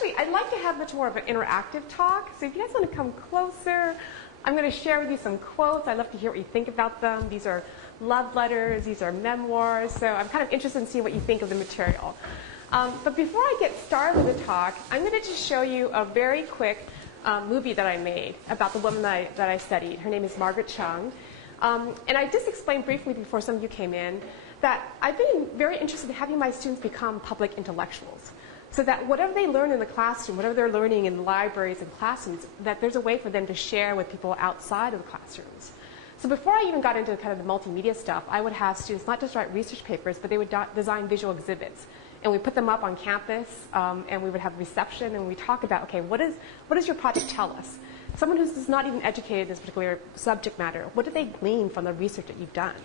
actually, I'd like to have much more of an interactive talk. So if you guys want to come closer, I'm going to share with you some quotes. I'd love to hear what you think about them. These are love letters. These are memoirs. So I'm kind of interested in seeing what you think of the material. But before I get started with the talk, I'm going to just show you a very quick movie that I made about the woman that I studied. Her name is Margaret Chung. And I just explained briefly before some of you came in that I've been very interested in having my students become public intellectuals. So that whatever they learn in the classroom, whatever they're learning in libraries and classrooms, that there's a way for them to share with people outside of the classrooms. So before I even got into kind of the multimedia stuff, I would have students not just write research papers, but they would design visual exhibits. And we put them up on campus, and we would have reception, and we talk about, okay, what does your project tell us? Someone who's not even educated in this particular subject matter, what did they glean from the research that you've done?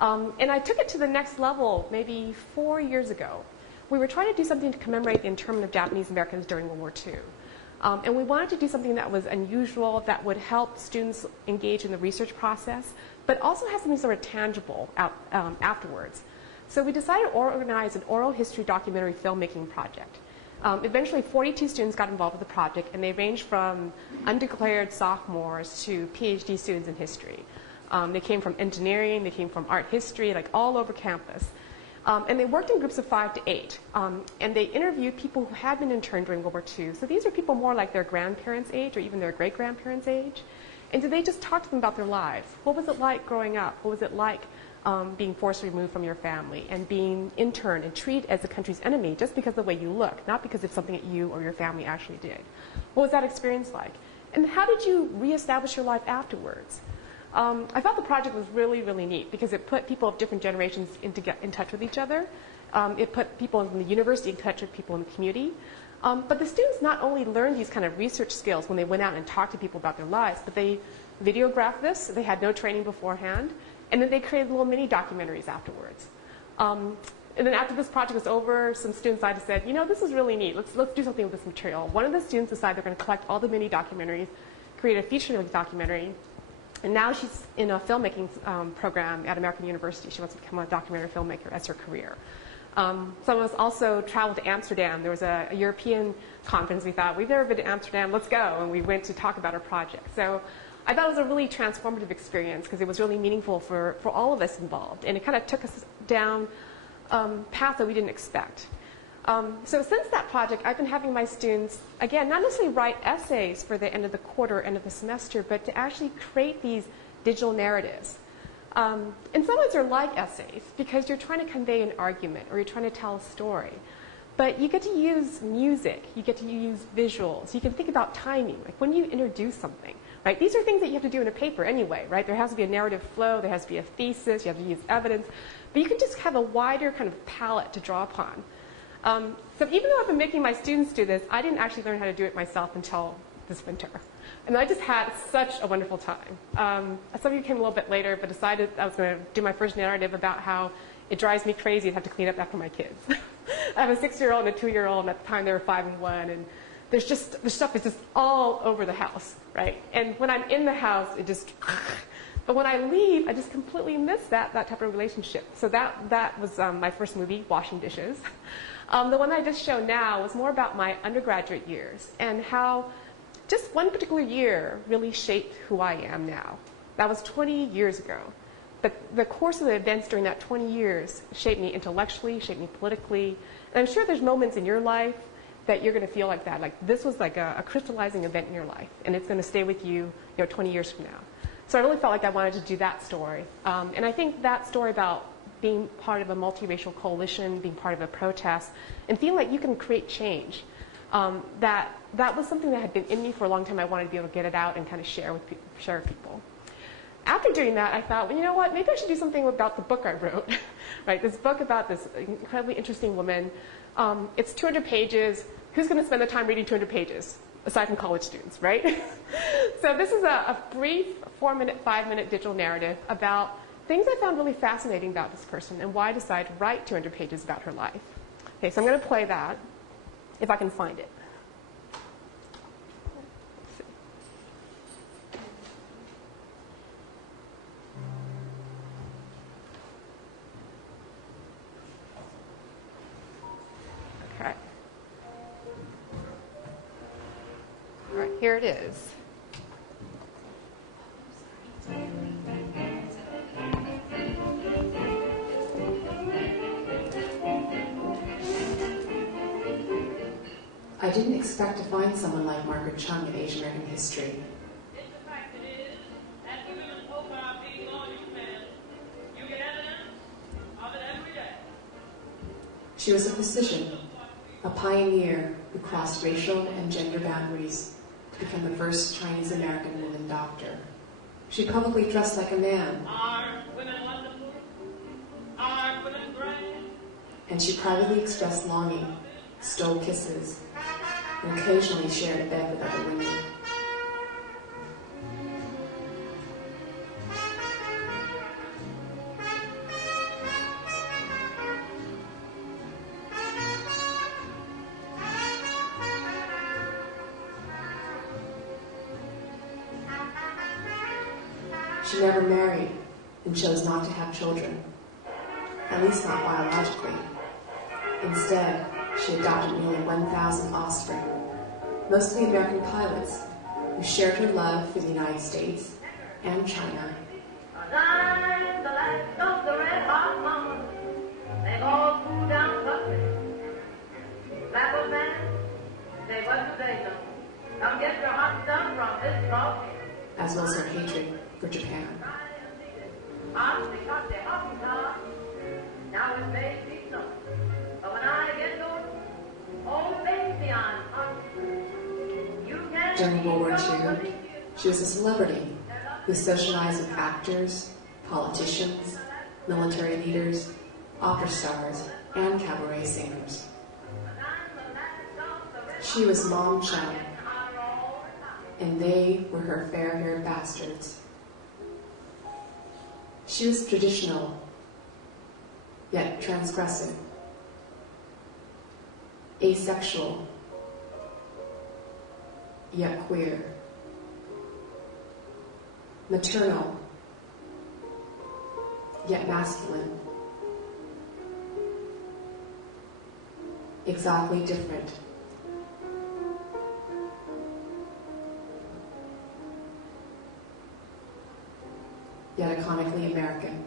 And I took it to the next level maybe 4 years ago. We were trying to do something to commemorate the internment of Japanese Americans during World War II. And we wanted to do something that was unusual, that would help students engage in the research process, but also have something sort of tangible afterwards. So we decided to organize an oral history documentary filmmaking project. Eventually, 42 students got involved with the project, and they ranged from undeclared sophomores to PhD students in history. They came from engineering, they came from art history, like all over campus. And they worked in groups of 5 to 8. And they interviewed people who had been interned during World War II. So these are people more like their grandparents' age or even their great-grandparents' age. And so they just talked to them about their lives. What was it like growing up? What was it like being forced removed from your family and being interned and treated as the country's enemy just because of the way you look, not because it's something that you or your family actually did? What was that experience like? And how did you reestablish your life afterwards? I thought the project was really, really neat because it put people of different generations in touch with each other. It put people in the university in touch with people in the community. But the students not only learned these kind of research skills when they went out and talked to people about their lives, but they videographed this. They had no training beforehand. And then they created little mini documentaries afterwards. And then after this project was over, some students decided to say, you know, this is really neat. Let's do something with this material. One of the students decided they're going to collect all the mini documentaries, create a feature-length documentary. And now she's in a filmmaking program at American University. She wants to become a documentary filmmaker as her career. Some of us also traveled to Amsterdam. There was a European conference. We thought, we've never been to Amsterdam, let's go. And we went to talk about our project. So I thought it was a really transformative experience because it was really meaningful for all of us involved. And it kind of took us down path that we didn't expect. So since that project, I've been having my students, again, not necessarily write essays for the end of the quarter, end of the semester, but to actually create these digital narratives. In some ways, they're like essays because you're trying to convey an argument or you're trying to tell a story. But you get to use music. You get to use visuals. You can think about timing, like when you introduce something. Right? These are things that you have to do in a paper anyway, right? There has to be a narrative flow, there has to be a thesis, you have to use evidence, but you can just have a wider kind of palette to draw upon. So even though I've been making my students do this, I didn't actually learn how to do it myself until this winter. And I just had such a wonderful time. Some of you came a little bit later, but decided I was going to do my first narrative about how it drives me crazy to have to clean up after my kids. I have a 6-year-old and a 2-year-old, and at the time they were 5 and 1, and the stuff is just all over the house, right? And when I'm in the house, it just, but when I leave, I just completely miss that type of relationship. So that was my first movie, Washing Dishes. The one I just showed now was more about my undergraduate years and how just one particular year really shaped who I am now. That was 20 years ago. But the course of the events during that 20 years shaped me intellectually, shaped me politically. And I'm sure there's moments in your life that you're going to feel like that. Like this was like a crystallizing event in your life, and it's going to stay with you, 20 years from now. So I really felt like I wanted to do that story. And I think that story about being part of a multiracial coalition, being part of a protest, and feeling like you can create change, that was something that had been in me for a long time. I wanted to be able to get it out and kind of share with people. After doing that, I thought, well, you know what? Maybe I should do something about the book I wrote. Right? This book about this incredibly interesting woman. It's 200 pages. Who's going to spend the time reading 200 pages, aside from college students, right? So this is a brief 4-minute, 5-minute digital narrative about things I found really fascinating about this person and why I decided to write 200 pages about her life. Okay, so I'm going to play that, if I can find it. All right, here it is. I didn't expect to find someone like Margaret Chung in Asian American history. She was a physician, a pioneer who crossed racial and gender boundaries to become the first Chinese American woman doctor. She publicly dressed like a man. And she privately expressed longing, stole kisses, and occasionally shared a bed with other women. She never married and chose not to have children, at least not biologically. Instead, she adopted nearly 1,000 offspring, mostly American pilots, who shared her love for the United States and China. As well as her hatred for Japan. During World War II, she was a celebrity who socialized with actors, politicians, military leaders, opera stars, and cabaret singers. She was Mom Chung, and they were her fair-haired bastards. She was traditional, yet transgressive, asexual, yet queer, maternal, yet masculine, exactly different. Yet iconically American.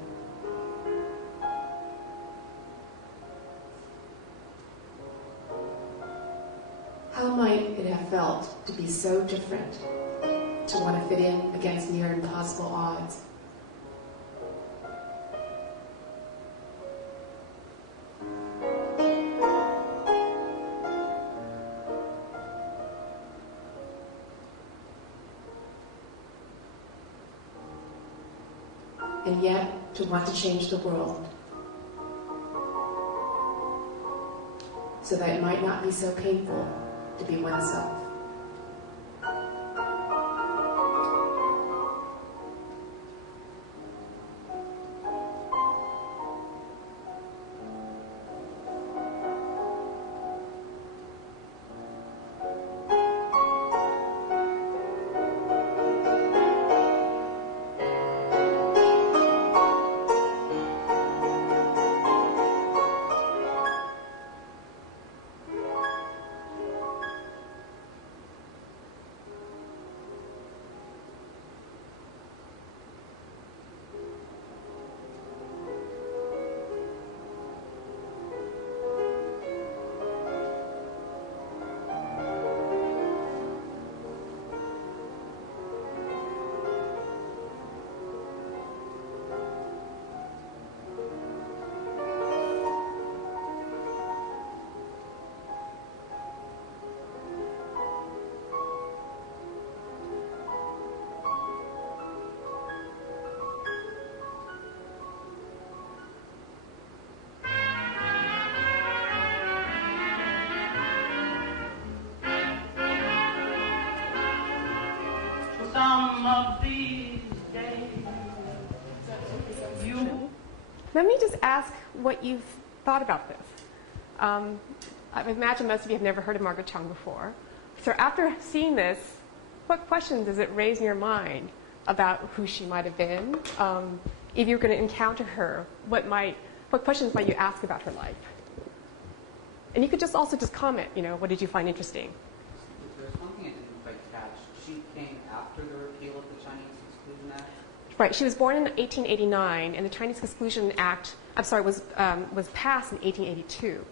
How might it have felt to be so different, to want to fit in against near impossible odds? And yet, to want to change the world so that it might not be so painful to be oneself. Let me just ask what you've thought about this. I imagine most of you have never heard of Margot Chong before. So after seeing this, what questions does it raise in your mind about who she might have been? If you're going to encounter her, what questions might you ask about her life? And you could just also comment, what did you find interesting? There's one thing I didn't quite catch she came after the repeal of the Chinese Exclusion Act? Right. She was born in 1889, and the Chinese Exclusion Act, was passed in 1882.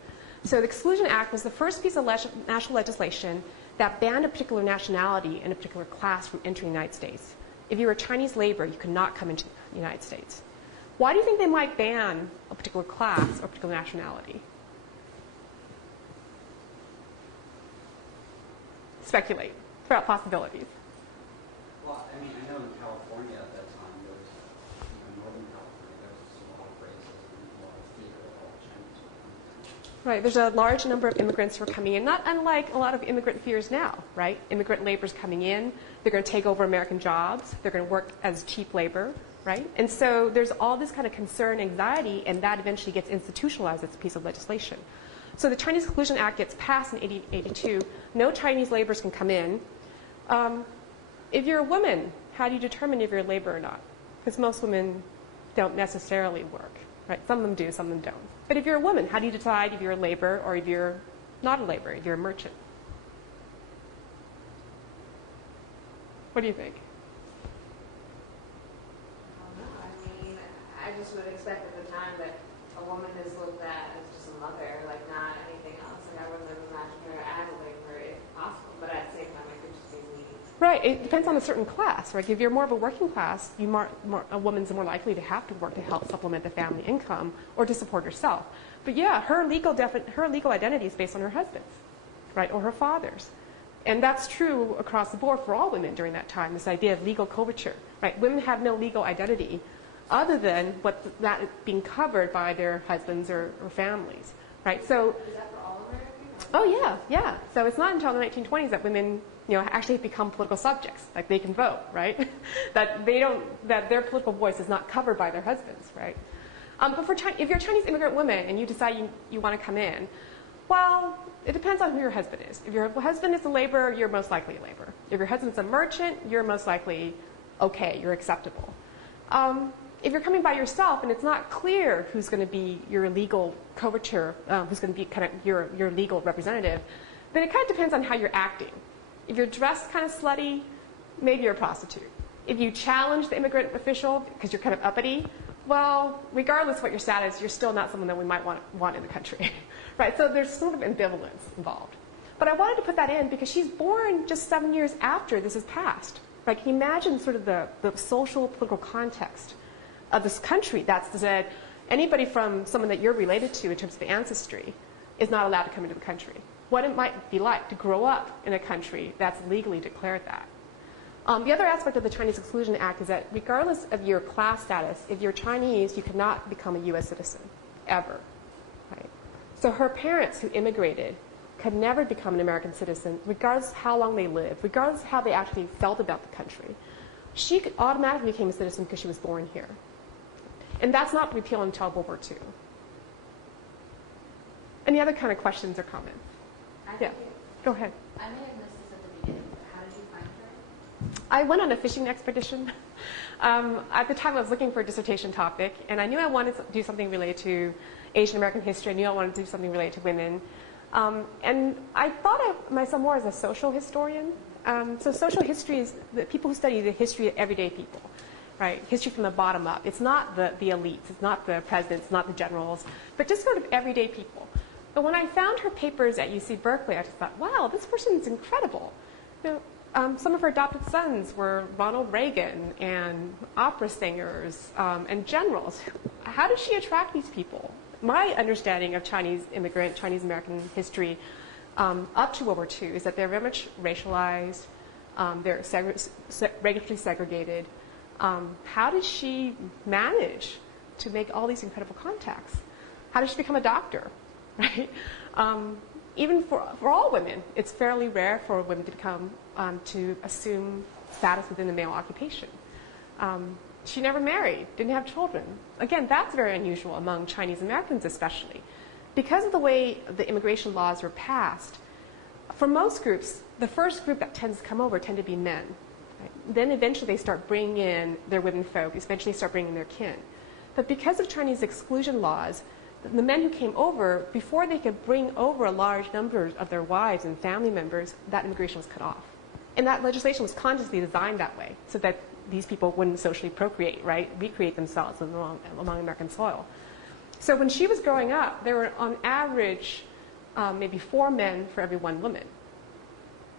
So the Exclusion Act was the first piece of national legislation that banned a particular nationality and a particular class from entering the United States. If you were Chinese labor, you could not come into the United States. Why do you think they might ban a particular class or a particular nationality? Speculate. Throw out possibilities. Well, I mean, I know in California at that time, there was, Northern California, there was a lot of racism and a lot of fear that all Chinese would come. Right. There's a large number of immigrants who are coming in, not unlike a lot of immigrant fears now, right? Immigrant labor is coming in. They're going to take over American jobs. They're going to work as cheap labor, right? And so there's all this kind of concern, anxiety, and that eventually gets institutionalized as a piece of legislation. So the Chinese Exclusion Act gets passed in 1882. No Chinese laborers can come in. If you're a woman, how do you determine if you're a laborer or not? Because most women don't necessarily work, right? Some of them do, some of them don't. But if you're a woman, how do you decide if you're a laborer or if you're not a laborer, if you're a merchant? What do you think? I don't know. I mean, I just would expect at the time that a woman is looked at as just a mother, like not anything else. Like I wouldn't imagine her as a laborer if possible, but at the same time, I could just be leading. Right. It depends on a certain class, right? If you're more of a working class, a woman's more likely to have to work to help supplement the family income or to support herself. But yeah, her legal identity is based on her husband's, right, or her father's. And that's true across the board for all women during that time, this idea of legal coverture, right? Women have no legal identity other than that being covered by their husbands or families, right? So, Is that for all Americans? oh yeah. So it's not until the 1920s that women, actually become political subjects, like they can vote, right? that their political voice is not covered by their husbands, right? But if you're a Chinese immigrant woman and you decide you want to come in, well, it depends on who your husband is. If your husband is a laborer, you're most likely a laborer. If your husband's a merchant, you're most likely okay, you're acceptable. If you're coming by yourself and it's not clear who's going to be your legal coverture, who's going to be kind of your legal representative, then it kind of depends on how you're acting. If you're dressed kind of slutty, maybe you're a prostitute. If you challenge the immigrant official because you're kind of uppity, well, regardless of what your status, you're still not someone that we might want in the country, right? So there's sort of ambivalence involved. But I wanted to put that in because she's born just 7 years after this is passed. Right? Can you imagine sort of the social, political context of this country that's said anybody from someone that you're related to in terms of the ancestry is not allowed to come into the country? What it might be like to grow up in a country that's legally declared that. The other aspect of the Chinese Exclusion Act is that regardless of your class status, if you're Chinese, you cannot become a U.S. citizen, ever. Right? So her parents who immigrated could never become an American citizen, regardless of how long they lived, regardless of how they actually felt about the country. She automatically became a citizen because she was born here. And that's not repealed until World War II. Any other kind of questions or comments? Yeah, go ahead. I may have missed this at the beginning, but how did you find her? I went on a fishing expedition. At the time, I was looking for a dissertation topic, and I knew I wanted to do something related to Asian American history. I knew I wanted to do something related to women. And I thought of myself more as a social historian. So social history is the people who study the history of everyday people, right? History from the bottom up. It's not the elites. It's not the presidents. It's not the generals. But just sort of everyday people. But when I found her papers at UC Berkeley, I just thought, wow, this person's incredible. Some of her adopted sons were Ronald Reagan and opera singers and generals. How did she attract these people? My understanding of Chinese immigrant, Chinese American history up to World War II is that they're very much racialized, they're racially segregated. How did she manage to make all these incredible contacts? How did she become a doctor, right? Even for all women, it's fairly rare for women to become, to assume status within the male occupation. She never married, didn't have children. Again, that's very unusual among Chinese Americans especially. Because of the way the immigration laws were passed, for most groups, the first group that tends to come over tend to be men. Right? Then eventually they start bringing in their women folk, eventually start bringing their kin. But because of Chinese exclusion laws, the men who came over, before they could bring over a large number of their wives and family members, that immigration was cut off. And that legislation was consciously designed that way so that these people wouldn't socially procreate, right? Recreate themselves along American soil. So when she was growing up, there were on average maybe 4 men for every 1 woman,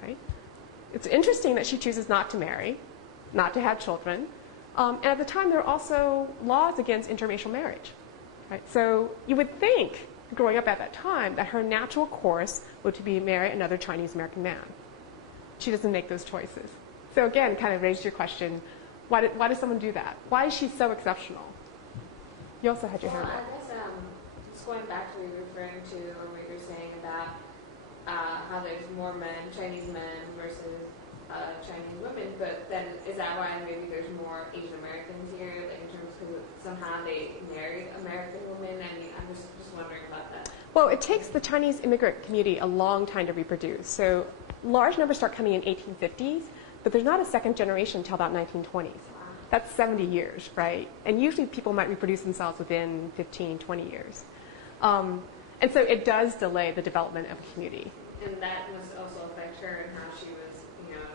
right? It's interesting that she chooses not to marry, not to have children. And at the time, there were also laws against interracial marriage, right? So you would think, growing up at that time, that her natural course would be to marry another Chinese American man. She doesn't make those choices. So again, kind of raised your question, why does someone do that? Why is she so exceptional? You also had your hand up. I guess just going back to what you were referring to, or what you were saying about how there's more men, Chinese men versus Chinese women, but then is that why maybe there's more Asian Americans here, like in terms because somehow they married American women? I mean, I'm just wondering about that. Well, it takes the Chinese immigrant community a long time to reproduce. So large numbers start coming in 1850s, but there's not a second generation until about 1920s. That's 70 years, right? And usually people might reproduce themselves within 15, 20 years. And so it does delay the development of a community. And that must also affect her and how she was,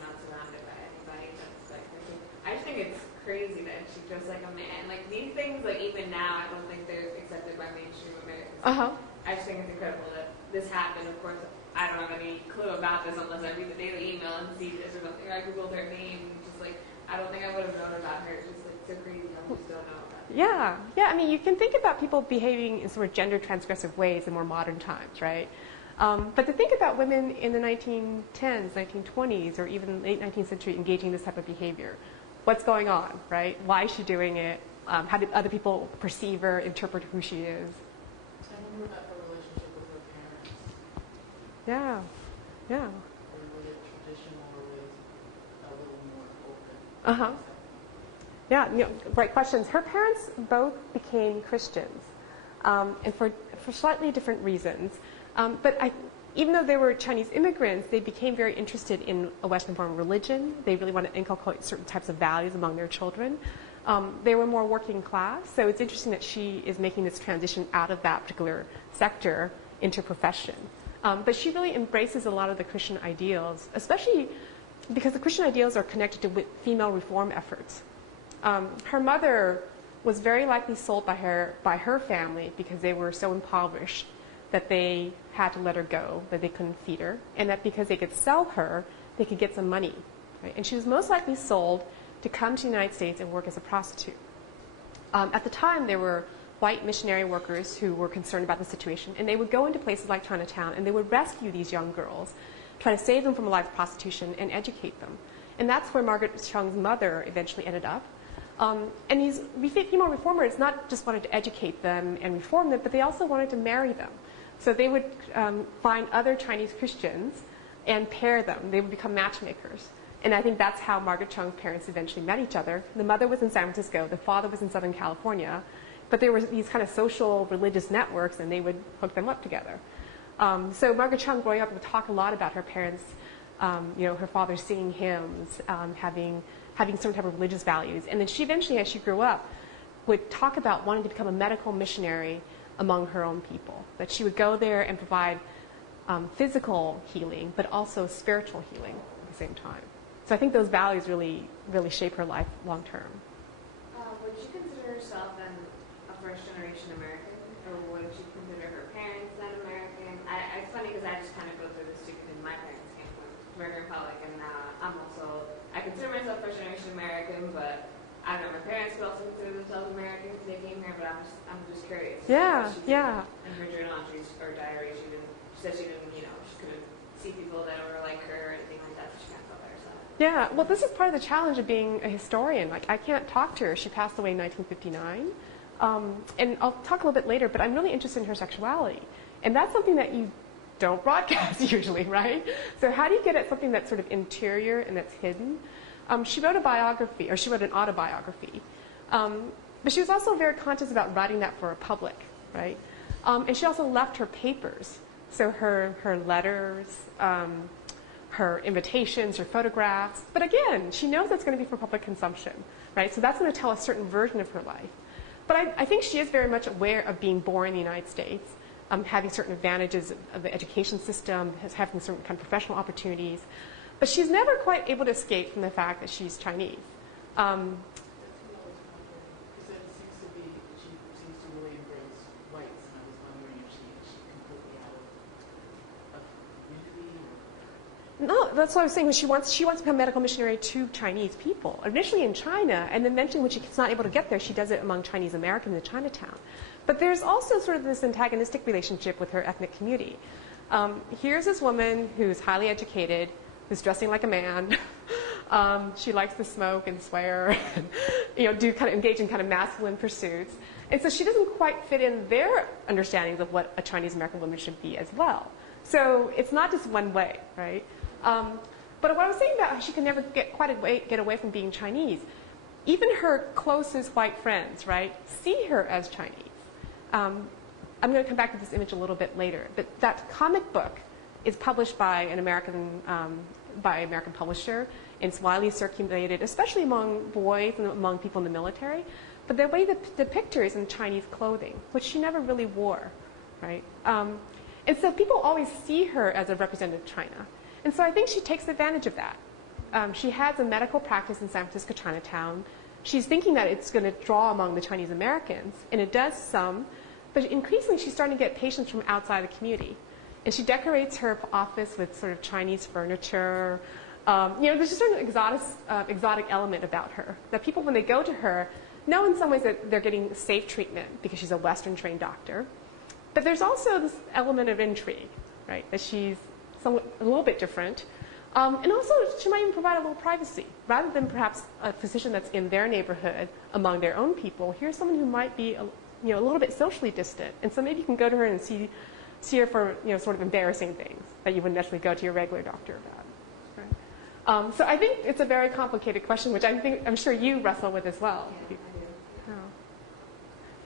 not surrounded by anybody that's like her. I just think it's crazy that she dressed like a man. Like these things, like even now, I don't think they're accepted by mainstream Americans. I just think it's incredible that this happened. Of course, I don't have any clue about this unless I read the Daily Email and see this or something. Or I Googled her name. Just like, I don't think I would have known about her. It's just like so crazy. I just don't know about it. Yeah. I mean, you can think about people behaving in sort of gender transgressive ways in more modern times, right? But to think about women in the 1910s, 1920s, or even late 19th century engaging this type of behavior. What's going on, right? Why is she doing it? How did other people perceive her, interpret who she is? I wonder about her relationship with her parents. Yeah. Or was it traditional or was it a little more open? Yeah, great questions. Her parents both became Christians, and for slightly different reasons. But even though they were Chinese immigrants, they became very interested in a Western form of religion. They really wanted to inculcate certain types of values among their children. They were more working class, so it's interesting that she is making this transition out of that particular sector into profession. But she really embraces a lot of the Christian ideals, especially because the Christian ideals are connected to female reform efforts. Her mother was very likely sold by her family because they were so impoverished that they had to let her go, that they couldn't feed her, and that because they could sell her, they could get some money. Right? And she was most likely sold to come to the United States and work as a prostitute. At the time, there were white missionary workers who were concerned about the situation, and they would go into places like Chinatown, and they would rescue these young girls, try to save them from a life of prostitution, and educate them. And that's where Margaret Chung's mother eventually ended up. And these female reformers not just wanted to educate them and reform them, but they also wanted to marry them. So they would find other Chinese Christians and pair them. They would become matchmakers. And I think that's how Margaret Chung's parents eventually met each other. The mother was in San Francisco. The father was in Southern California. But there were these kind of social, religious networks, and they would hook them up together. So Margaret Chung, growing up, would talk a lot about her parents, her father singing hymns, having some type of religious values. And then she eventually, as she grew up, would talk about wanting to become a medical missionary among her own people. That she would go there and provide physical healing, but also spiritual healing at the same time. So I think those values really, really shape her life long term. Would she consider herself then a first-generation American, or would she consider her parents then American? It's funny because I just kind of go through this too, because my parents came from Dominican Republic, and I consider myself first-generation American, but I don't know, my parents could also consider themselves American because they came here, but I'm just curious. Yeah. In her journal entries or diary, she said she didn't, she couldn't see people that were like her or anything like that, so she kind of felt by herself. Yeah, well, this is part of the challenge of being a historian. Like, I can't talk to her. She passed away in 1959. And I'll talk a little bit later, but I'm really interested in her sexuality. And that's something that you don't broadcast usually, right? So how do you get at something that's sort of interior and that's hidden? She wrote she wrote an autobiography. But she was also very conscious about writing that for a public, right? And she also left her papers. So her letters, her invitations, her photographs. But again, she knows that's going to be for public consumption, right? So that's going to tell a certain version of her life. But I think she is very much aware of being born in the United States, having certain advantages of the education system, having certain kind of professional opportunities. But she's never quite able to escape from the fact that she's Chinese. That's what I was wondering. Because it seems to be, she seems to really embrace whites, and I was wondering if she's completely out of community or... No, that's what I was saying. She wants to become a medical missionary to Chinese people, initially in China, and then eventually when she's not able to get there, she does it among Chinese Americans in Chinatown. But there's also sort of this antagonistic relationship with her ethnic community. Here's this woman who's highly educated, who's dressing like a man. She likes to smoke and swear, and engage in kind of masculine pursuits. And so she doesn't quite fit in their understandings of what a Chinese American woman should be as well. So it's not just one way, right? But what I was saying about how she can never get away from being Chinese, even her closest white friends, right, see her as Chinese. I'm going to come back to this image a little bit later, but that comic book is published by an American publisher, and it's widely circulated, especially among boys and among people in the military. But the way they depict her is in Chinese clothing, which she never really wore, right? And so people always see her as a representative of China. And so I think she takes advantage of that. She has a medical practice in San Francisco, Chinatown. She's thinking that it's going to draw among the Chinese Americans, and it does some, but increasingly she's starting to get patients from outside the community. And she decorates her office with sort of Chinese furniture. There's just sort of exotic element about her, that people, when they go to her, know in some ways that they're getting safe treatment because she's a Western-trained doctor. But there's also this element of intrigue, right, that she's a little bit different. And also, she might even provide a little privacy. Rather than perhaps a physician that's in their neighborhood among their own people, here's someone who might be a little bit socially distant. And so maybe you can go to her and see her for sort of embarrassing things that you wouldn't necessarily go to your regular doctor about. Right? So I think it's a very complicated question, which I'm sure you wrestle with as well. Yeah, I do. Oh.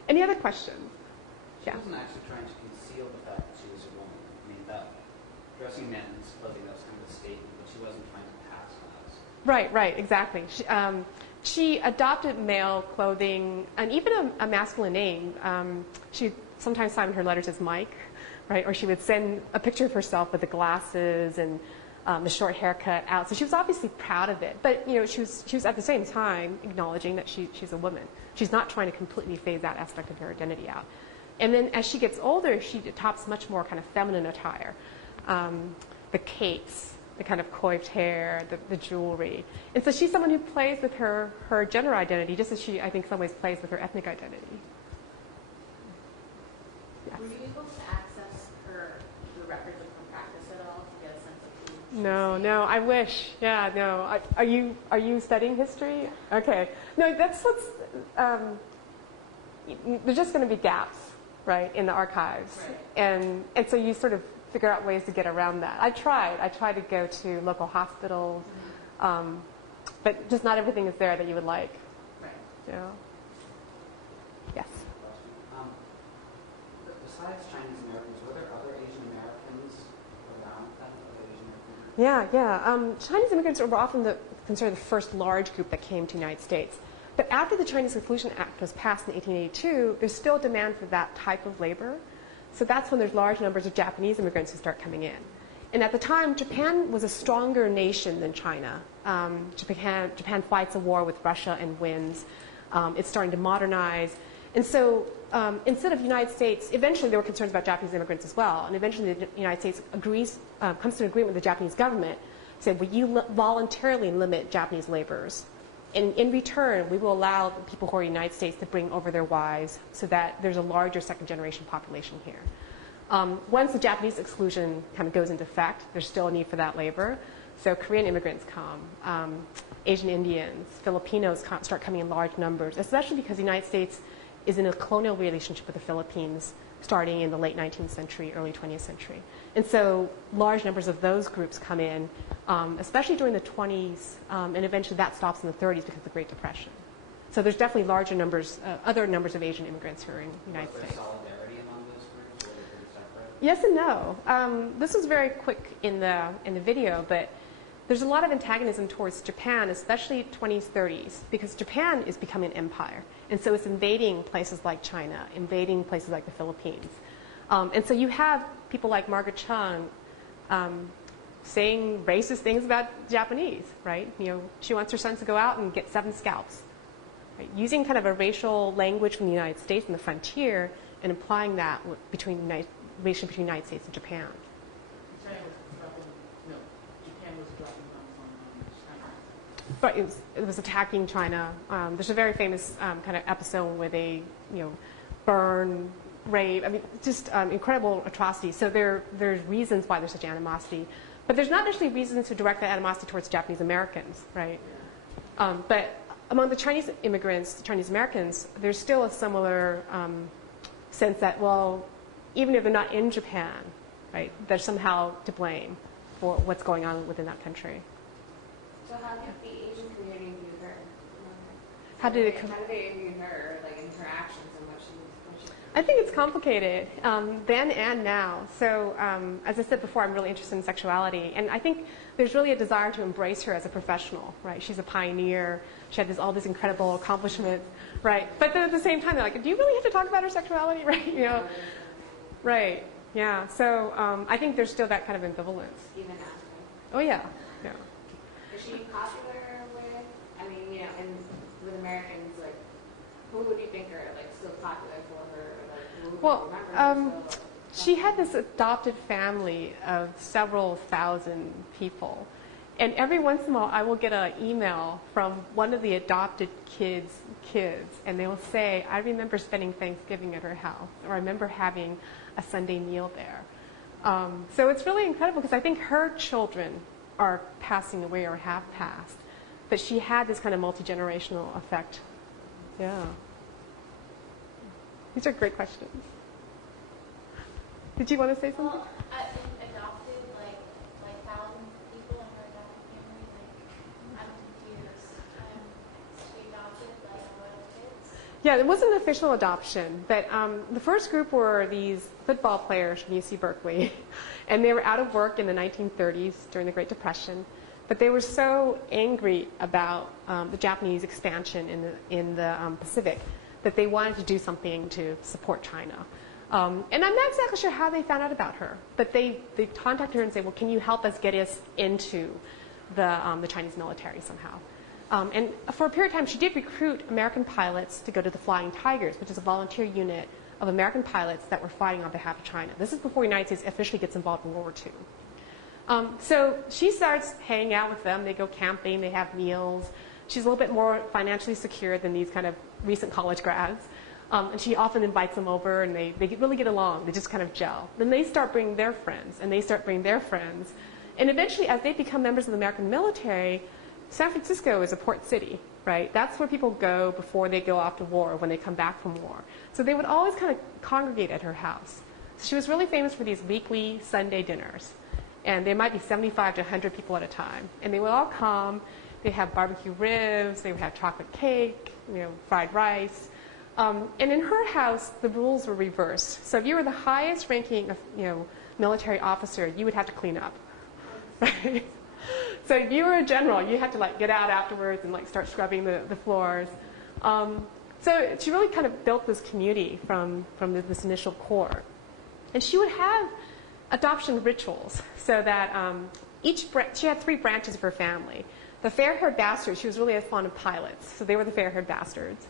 Any other questions? She wasn't actually trying to conceal the fact that she was a woman. I mean, that dressing men's clothing, that was kind of a statement, but she wasn't trying to pass that. Right, exactly. She adopted male clothing and even a masculine name. She sometimes signed her letters as Mike, right? Or she would send a picture of herself with the glasses and the short haircut out. So she was obviously proud of it. But she was at the same time acknowledging that she's a woman. She's not trying to completely phase that aspect of her identity out. And then as she gets older, she adopts much more kind of feminine attire. The capes, the kind of coiffed hair, the jewelry. And so she's someone who plays with her gender identity, just as she, I think, in some ways plays with her ethnic identity. Yes. Were you able to access the records of her practice at all to get a sense of who? No, I wish. Yeah, no. Are you studying history? Okay. No, that's what's. There's just going to be gaps, right, in the archives, right. And so you sort of figure out ways to get around that. I tried to go to local hospitals, but just not everything is there that you would like. Right. Yes. Besides Chinese Americans, were there other Asian Americans around then? Other Asian Americans? Yeah. Chinese immigrants were often considered the first large group that came to the United States. But after the Chinese Exclusion Act was passed in 1882, there's still demand for that type of labor. So that's when there's large numbers of Japanese immigrants who start coming in. And at the time, Japan was a stronger nation than China. Japan fights a war with Russia and wins. It's starting to modernize. And so instead of the United States, eventually there were concerns about Japanese immigrants as well. And eventually the United States comes to an agreement with the Japanese government, said, will you voluntarily limit Japanese laborers? And in return, we will allow the people who are in the United States to bring over their wives so that there's a larger second-generation population here. Once the Japanese exclusion kind of goes into effect, there's still a need for that labor. So Korean immigrants come, Asian Indians, Filipinos start coming in large numbers, especially because the United States is in a colonial relationship with the Philippines starting in the late 19th century, early 20th century. And so large numbers of those groups come in, especially during the 20s, and eventually that stops in the 30s because of the Great Depression. So there's definitely larger numbers, other numbers of Asian immigrants who are in the United States. Was there solidarity among those groups, or were they pretty separate? Yes and no. This was very quick in the video, but there's a lot of antagonism towards Japan, especially 20s, 30s, because Japan is becoming an empire. And so it's invading places like China, invading places like the Philippines. And so you have people like Margaret Chung saying racist things about Japanese, right? She wants her sons to go out and get 7 scalps. Right? Using kind of a racial language from the United States and the frontier and applying that between relation between the United States and Japan. Japan was dropping bombs on China. But it was attacking China. There's a very famous kind of episode where they, burn, rape. I mean, just incredible atrocities. So there's reasons why there's such animosity. But there's not necessarily reasons to direct that animosity towards Japanese Americans, right? But among the Chinese immigrants, the Chinese Americans, there's still a similar sense that, well, even if they're not in Japan, right, they're somehow to blame for what's going on within that country. So how did the Asian community view her? How did they view her, like interactions and what she I think it's complicated, then and now. So as I said before, I'm really interested in sexuality. And I think there's really a desire to embrace her as a professional, right? She's a pioneer. She had all these incredible accomplishments, right? But then at the same time, they're like, do you really have to talk about her sexuality, right? Right, yeah. So I think there's still that kind of ambivalence. even after? Oh, yeah, yeah. Is she popular with, I mean, and with Americans, like, who would you think are, like, still popular for her? Like, who Well, remembers her still? she had this adopted family of several thousand people. And every once in a while, I will get an email from one of the adopted kids, and they will say, I remember spending Thanksgiving at her house, or I remember having a Sunday meal there. So it's really incredible because I think her children are passing away or have passed. But she had this kind of multi-generational effect. Yeah. These are great questions. Did you want to say something? Well, adopted like thousands of people in her adopted family. Like, I'm confused. She adopted like royal kids. Yeah, it wasn't an official adoption, but the first group were these football players from UC Berkeley, and they were out of work in the 1930s during the Great Depression, but they were so angry about the Japanese expansion in the Pacific that they wanted to do something to support China. And I'm not exactly sure how they found out about her, but they contacted her and said, well, can you help us get us into the Chinese military somehow? And for a period of time, she did recruit American pilots to go to the Flying Tigers, which is a volunteer unit of American pilots that were fighting on behalf of China. This is before the United States officially gets involved in World War II. So she starts hanging out with them. They go camping. They have meals. She's a little bit more financially secure than these kind of recent college grads. And she often invites them over, and they really get along. They just kind of gel. Then they start bringing their friends, and they start bringing their friends. And eventually, as they become members of the American military, San Francisco is a port city, right? That's where people go before they go off to war, when they come back from war. So they would always kind of congregate at her house. So she was really famous for these weekly Sunday dinners. And there might be 75 to 100 people at a time. And they would all come. They'd have barbecue ribs. They would have chocolate cake, fried rice. And in her house, the rules were reversed. So if you were the highest ranking military officer, you would have to clean up. Right? So if you were a general, you had to get out afterwards and start scrubbing the floors. So she really kind of built this community from this initial core. And she would have adoption rituals so that she had 3 branches of her family. The fair-haired bastards, she was really fond of pilots, so they were the fair-haired bastards.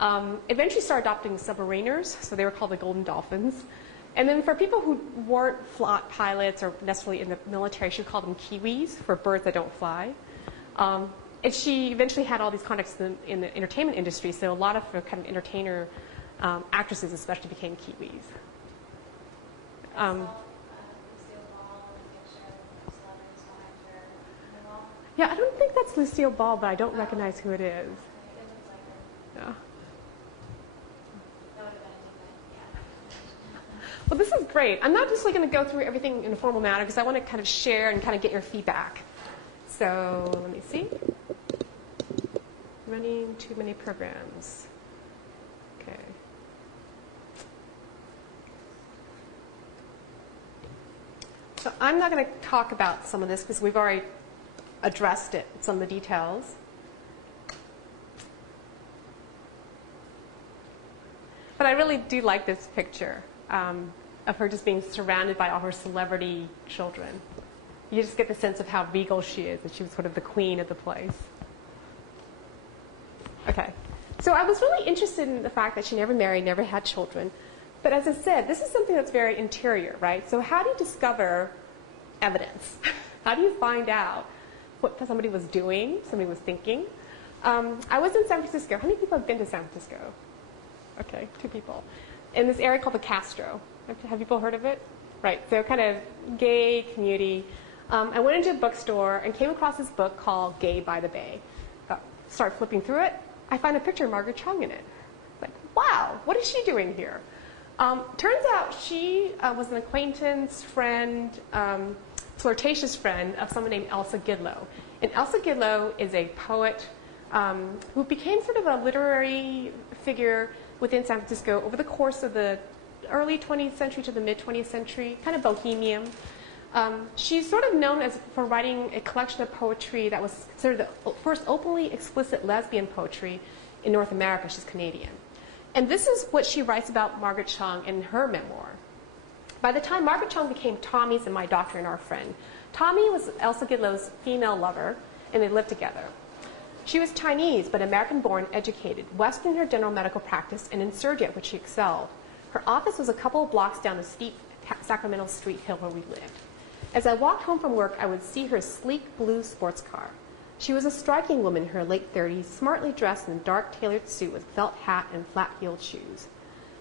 Eventually started adopting submariners, so they were called the Golden Dolphins. And then for people who weren't pilots or necessarily in the military, she would call them Kiwis, for birds that don't fly. And she eventually had all these contacts in the entertainment industry, so a lot of her kind of entertainer actresses especially became Kiwis. Yeah, I don't think that's Lucille Ball, but I don't recognize who it is. Yeah. Well, this is great. I'm not just going to go through everything in a formal manner because I want to kind of share and kind of get your feedback. So let me see. Running too many programs. Okay. So I'm not going to talk about some of this because we've already addressed it, some of the details. But I really do like this picture of her just being surrounded by all her celebrity children. You just get the sense of how regal she is, that she was sort of the queen of the place. Okay. So I was really interested in the fact that she never married, never had children. But as I said, this is something that's very interior, right? So how do you discover evidence? How do you find out what somebody was doing, somebody was thinking? I was in San Francisco. How many people have been to San Francisco? Okay, 2 people. In this area called the Castro. Have people heard of it? Right, so kind of gay community. I went into a bookstore and came across this book called Gay by the Bay. Start flipping through it. I find a picture of Margaret Chung in it. Like, wow, what is she doing here? Turns out she was an acquaintance, friend, flirtatious friend of someone named Elsa Gidlow. And Elsa Gidlow is a poet who became sort of a literary figure within San Francisco over the course of the early 20th century to the mid-20th century, kind of bohemian. She's sort of known for writing a collection of poetry that was considered the first openly explicit lesbian poetry in North America. She's Canadian. And this is what she writes about Margaret Chung in her memoir. By the time Margaret Chung became Tommy's and my doctor and our friend, Tommy was Elsa Gidlow's female lover, and they lived together. She was Chinese, but American-born, educated, Western in her general medical practice, and insurgent, which she excelled. Her office was a couple of blocks down the steep Sacramento Street hill where we lived. As I walked home from work, I would see her sleek blue sports car. She was a striking woman in her late 30s, smartly dressed in a dark tailored suit with felt hat and flat-heeled shoes.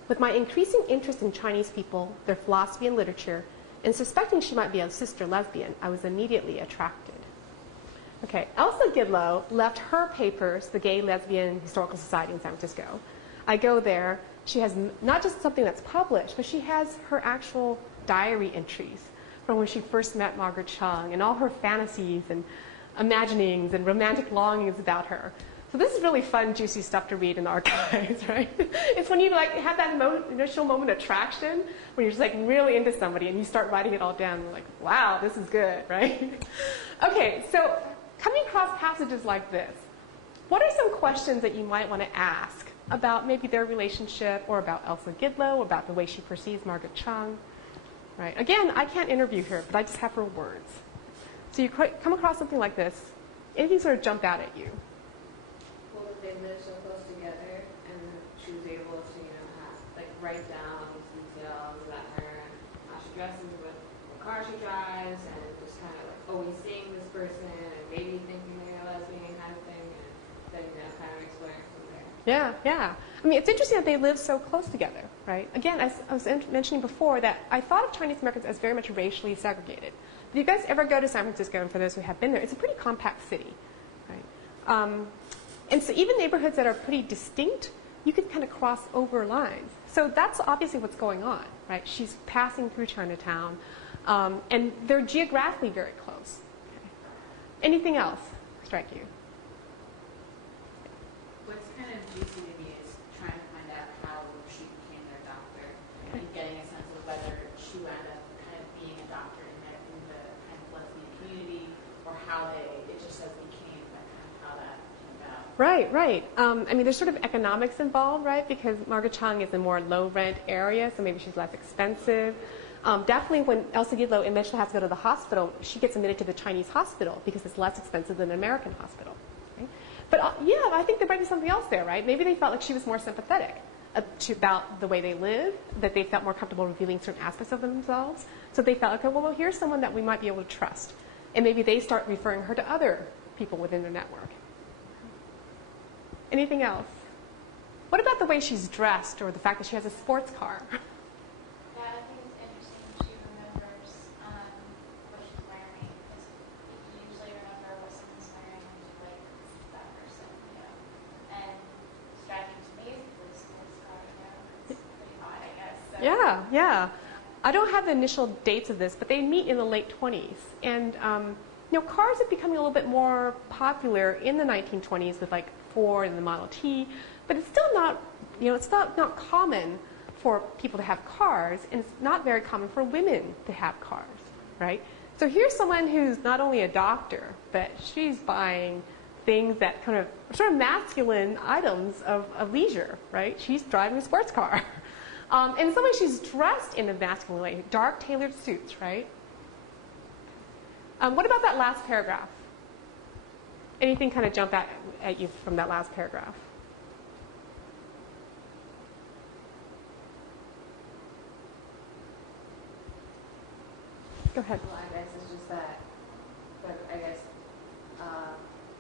With my increasing interest in Chinese people, their philosophy and literature, and suspecting she might be a sister lesbian, I was immediately attracted. Okay, Elsa Gidlow left her papers, the Gay Lesbian Historical Society in San Francisco. I go there. She has not just something that's published, but she has her actual diary entries from when she first met Margaret Chung and all her fantasies and imaginings and romantic longings about her. So this is really fun, juicy stuff to read in the archives, right? It's when you like have that initial moment of attraction, when you're just like really into somebody and you start writing it all down. You're like, wow, this is good, right? Okay, so coming across passages like this, what are some questions that you might want to ask about maybe their relationship or about Elsa Gidlow, or about the way she perceives Margaret Chung? Right. Again, I can't interview her, but I just have her words. So you come across something like this, anything sort of jump out at you? Well, that they live so close together, and she was able to, write down all these details about her and how she dresses, what car she drives, and just kind of always seeing this person and maybe thinking they're a lesbian kind of thing, and then kind of exploring from there. Yeah, yeah. I mean, it's interesting that they live so close together, right? Again, as I was mentioning before, that I thought of Chinese Americans as very much racially segregated. If you guys ever go to San Francisco, and for those who have been there, it's a pretty compact city, right? And so even neighborhoods that are pretty distinct, you can kind of cross over lines. So that's obviously what's going on, right? She's passing through Chinatown, and they're geographically very close. Okay. Anything else strike you? What's kind of juicy to me is trying to find out how she became their doctor and getting a sense of whether she wound up kind of being a doctor in the kind of lesbian community, or how it just says became, but kind of how that came about. Right, right. I mean, there's sort of economics involved, right? Because Margaret Chung is a more low-rent area, so maybe she's less expensive. Definitely when Elsa Gidlow eventually has to go to the hospital, she gets admitted to the Chinese hospital because it's less expensive than an American hospital. Right? But yeah, I think there might be something else there, right? Maybe they felt like she was more sympathetic about the way they live, that they felt more comfortable revealing certain aspects of themselves. So they felt, okay, well, here's someone that we might be able to trust. And maybe they start referring her to other people within their network. Anything else? What about the way she's dressed, or the fact that she has a sports car? Yeah, I think it's interesting she remembers what she's wearing, because you usually remember what someone's wearing when you like that person, And striking to me is a blue sports car, It's pretty odd, I guess. So. Yeah, yeah. I don't have the initial dates of this, but they meet in the late 20s. And, cars are becoming a little bit more popular in the 1920s with like Ford and the Model T, but it's still not, it's not common for people to have cars, and it's not very common for women to have cars, right? So here's someone who's not only a doctor, but she's buying things that kind of sort of masculine items of leisure, right? She's driving a sports car. And in some ways she's dressed in a masculine way, dark tailored suits, right? What about that last paragraph? Anything kind of jump at you from that last paragraph? Go ahead. Well, I guess it's just that, but I guess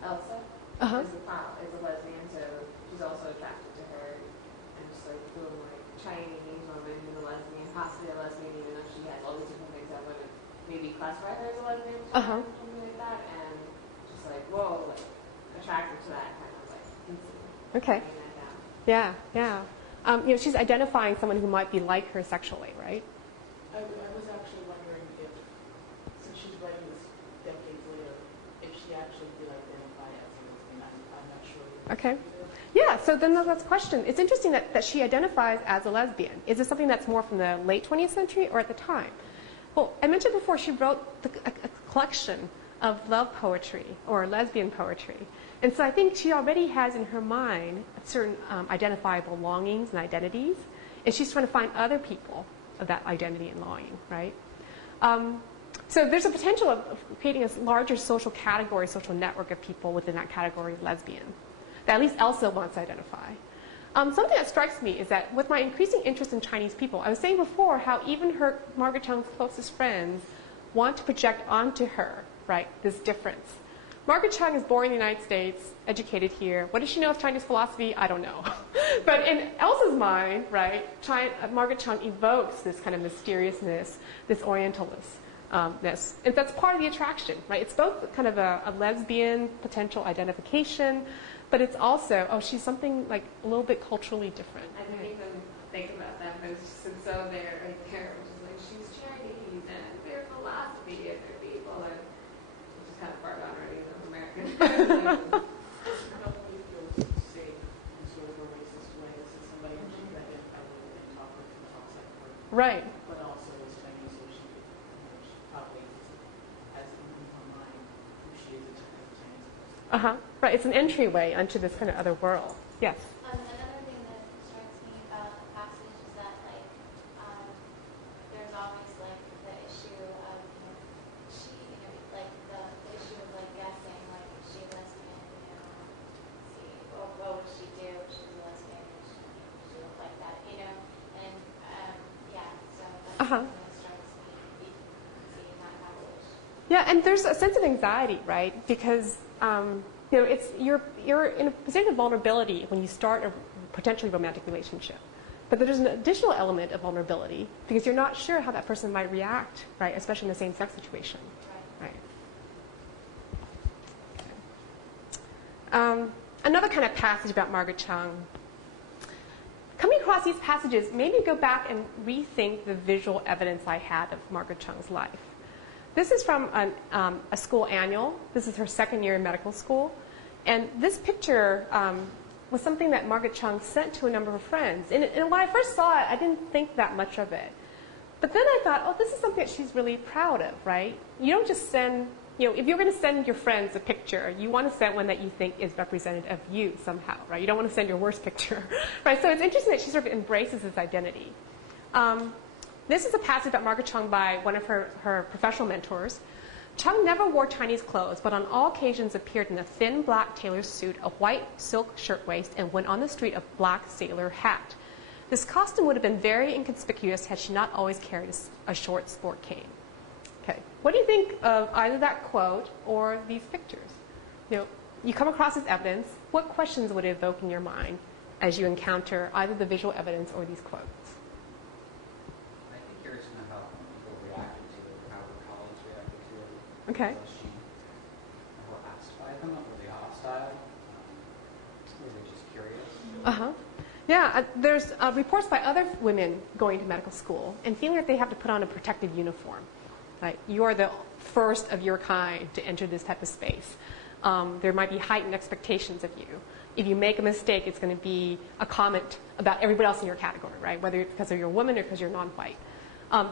Elsa is a lesbian, so she's also attracted to her, and just like feeling like Chinese woman who's a lesbian, possibly a lesbian, even though she has all these different things that wouldn't maybe classify her as a lesbian, something like that, and just like, whoa, like attracted to that kind of like instantly. Okay. Yeah, yeah. She's identifying someone who might be like her sexually, right? I was actually wondering if, since she's writing this decades later, if she actually did identify as a lesbian. I'm not sure. Okay. Yeah, so then that's the question. It's interesting that she identifies as a lesbian. Is this something that's more from the late 20th century or at the time? Well, I mentioned before she wrote a collection of love poetry or lesbian poetry. And so I think she already has in her mind certain identifiable longings and identities, and she's trying to find other people of that identity and longing, right? So there's a potential of creating a larger social category, social network of people within that category of lesbian that at least Elsa wants to identify. Something that strikes me is that with my increasing interest in Chinese people, I was saying before how even Margaret Chung's closest friends want to project onto her, right, this difference. Margaret Chung is born in the United States, educated here. What does she know of Chinese philosophy? I don't know. But in Elsa's mind, right, Margaret Chung evokes this kind of mysteriousness, this orientalness. And that's part of the attraction, right? It's both kind of a lesbian potential identification, but it's also, she's something like a little bit culturally different. I didn't even think about that, but it's just so there, right there, which is like, she's Chinese, and their philosophy, and their people, and it's just kind of far gone already as an American. I don't believe feels safe in sort of a racist way. This is somebody who should identify with and talks like her. Right. But also is Chinese, so she probably has in her mind who she is as a Chinese person. Right, it's an entryway onto this kind of other world. Yes? Another thing that strikes me about the passage is that, like, there's always, like, the issue of, she, like, the issue of, like, guessing, like, is she a lesbian, see, what would she do if she was a lesbian, would she look like that, and, yeah, so that's something that strikes me, seeing that passage. Yeah, and there's a sense of anxiety, right? Because you're in a position of vulnerability when you start a potentially romantic relationship. But there's an additional element of vulnerability because you're not sure how that person might react, right? Especially in the same-sex situation, right? Okay. Another kind of passage about Margaret Chung. Coming across these passages made me go back and rethink the visual evidence I had of Margaret Chung's life. This is from a school annual. This is her second year in medical school. And this picture was something that Margaret Chung sent to a number of friends. And when I first saw it, I didn't think that much of it. But then I thought, this is something that she's really proud of, right? You don't just send, if you're going to send your friends a picture, you want to send one that you think is representative of you somehow, right? You don't want to send your worst picture, right? So it's interesting that she sort of embraces this identity. This is a passage about Margaret Chung by one of her professional mentors. Chung never wore Chinese clothes, but on all occasions appeared in a thin black tailor's suit, a white silk shirtwaist, and went on the street a black sailor hat. This costume would have been very inconspicuous had she not always carried a short sport cane. Okay, what do you think of either that quote or these pictures? You come across this evidence. What questions would it evoke in your mind as you encounter either the visual evidence or these quotes? Okay. Was she ever asked by them? Were they hostile? Were they just curious? Yeah, there's reports by other women going to medical school and feeling that they have to put on a protective uniform. Right? You are the first of your kind to enter this type of space. There might be heightened expectations of you. If you make a mistake, it's going to be a comment about everybody else in your category, right? Whether it's because you're a woman or because you're non-white.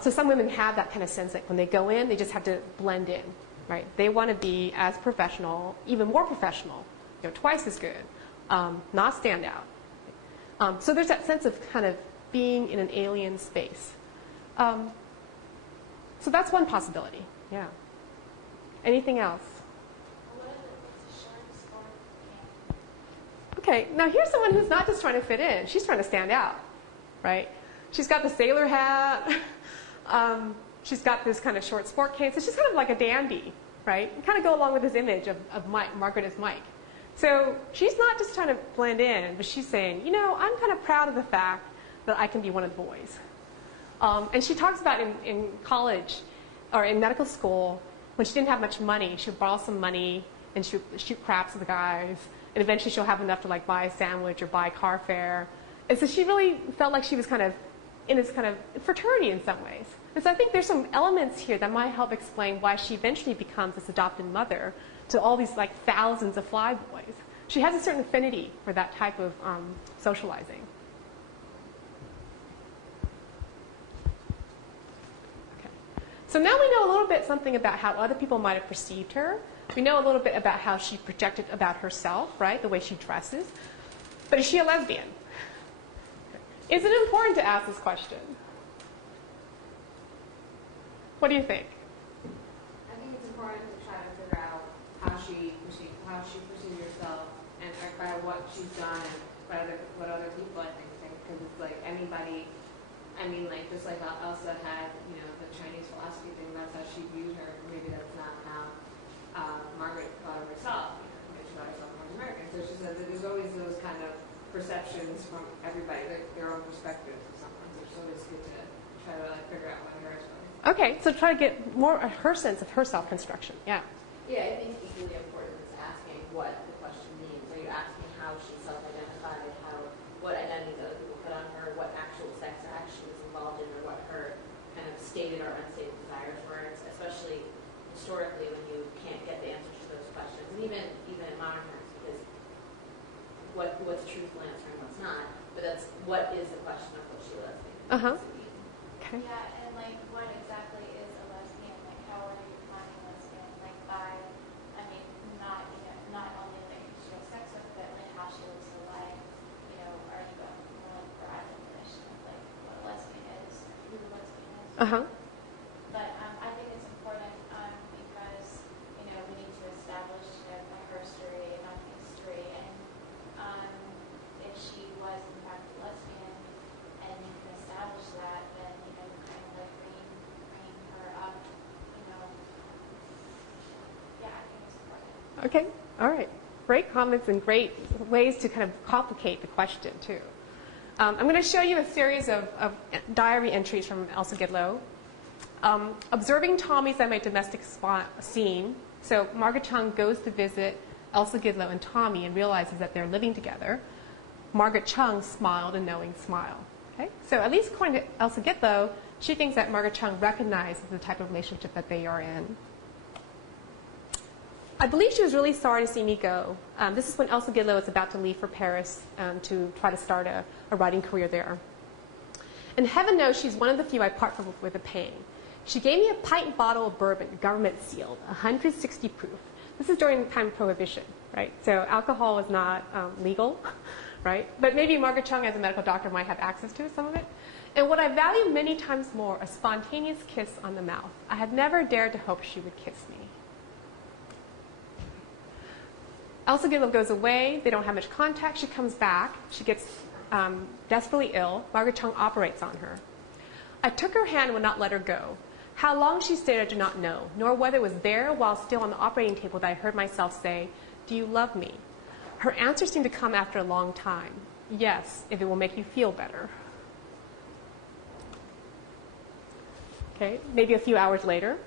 So some women have that kind of sense that when they go in, they just have to blend in, right? They want to be as professional, even more professional, twice as good, not stand out. So there's that sense of kind of being in an alien space. So that's one possibility, yeah. Anything else? What is it? It's a short sport camp. Okay, now here's someone who's not just trying to fit in. She's trying to stand out, right? She's got the sailor hat. She's got this kind of short sport cane. So she's kind of like a dandy, right? And kind of go along with this image of Mike, Margaret as Mike. So she's not just trying to blend in, but she's saying, you know, I'm kind of proud of the fact that I can be one of the boys. And she talks about in college or in medical school, when she didn't have much money, she would borrow some money and she would shoot craps at the guys. And eventually she'll have enough to like buy a sandwich or buy car fare. And so she really felt like she was kind of in this kind of fraternity in some ways. And so I think there's some elements here that might help explain why she eventually becomes this adopted mother to all these like thousands of fly boys. She has a certain affinity for that type of socializing. Okay. So now we know a little bit something about how other people might have perceived her. We know a little bit about how she projected about herself, right? The way she dresses. But is she a lesbian? Is it important to ask this question? What do you think? I think it's important to try to figure out how she perceives herself and by what she's done and what other people I think. Because it's like anybody, I mean, like just like Elsa had, you know, the Chinese philosophy thing. That's how she viewed her. Maybe that's not how Margaret thought of herself. You know, she thought herself as American. So she said that there's always those kind of perceptions from everybody, their own perspectives of someone. So it's always good to try to like figure out what hers was. Okay, so try to get more of her sense of her self-construction. Yeah. Yeah, I think equally important is asking what the question means. Are you asking how she self-identified, what identities other people put on her, what actual sex act she was involved in, or what her kind of stated or unstated desires were, especially historically when you can't get the answers to those questions, and even in modern terms, because what's truthful answer and what's not, but that's what is the question of what she lesbian. Okay. Yeah, and like what exactly is a lesbian? Like how are you defining lesbian? Like by, I mean, not only like she has sex with, but like how she looks alike. You know, are you going more like broad definition of like what a lesbian is, who a lesbian is? But I think it's important because you know we need to establish her story and not history, and if she was in fact a lesbian, and you can establish that, then you know kind of like bringing her up, you know. Yeah, I think it's important. Okay. All right. Great comments and great ways to kind of complicate the question too. I'm going to show you a series of diary entries from Elsa Gidlow. Observing Tommy's at my domestic scene. So Margaret Chung goes to visit Elsa Gidlow and Tommy and realizes that they're living together. Margaret Chung smiled a knowing smile. Okay? So at least according to Elsa Gidlow, she thinks that Margaret Chung recognizes the type of relationship that they are in. I believe she was really sorry to see me go. This is when Elsa Gidlow is about to leave for Paris to try to start a writing career there. And heaven knows she's one of the few I part from with a pang. She gave me a pint bottle of bourbon, government sealed, 160 proof. This is during the time of Prohibition, right? So alcohol was not legal, right? But maybe Margaret Chung, as a medical doctor, might have access to some of it. And what I value many times more, a spontaneous kiss on the mouth. I had never dared to hope she would kiss me. Elsa Gidlow goes away. They don't have much contact. She comes back. She gets desperately ill. Margaret Chung operates on her. I took her hand and would not let her go. How long she stayed, I do not know, nor whether it was there while still on the operating table that I heard myself say, "Do you love me?" Her answer seemed to come after a long time. "Yes, if it will make you feel better." Okay, maybe a few hours later.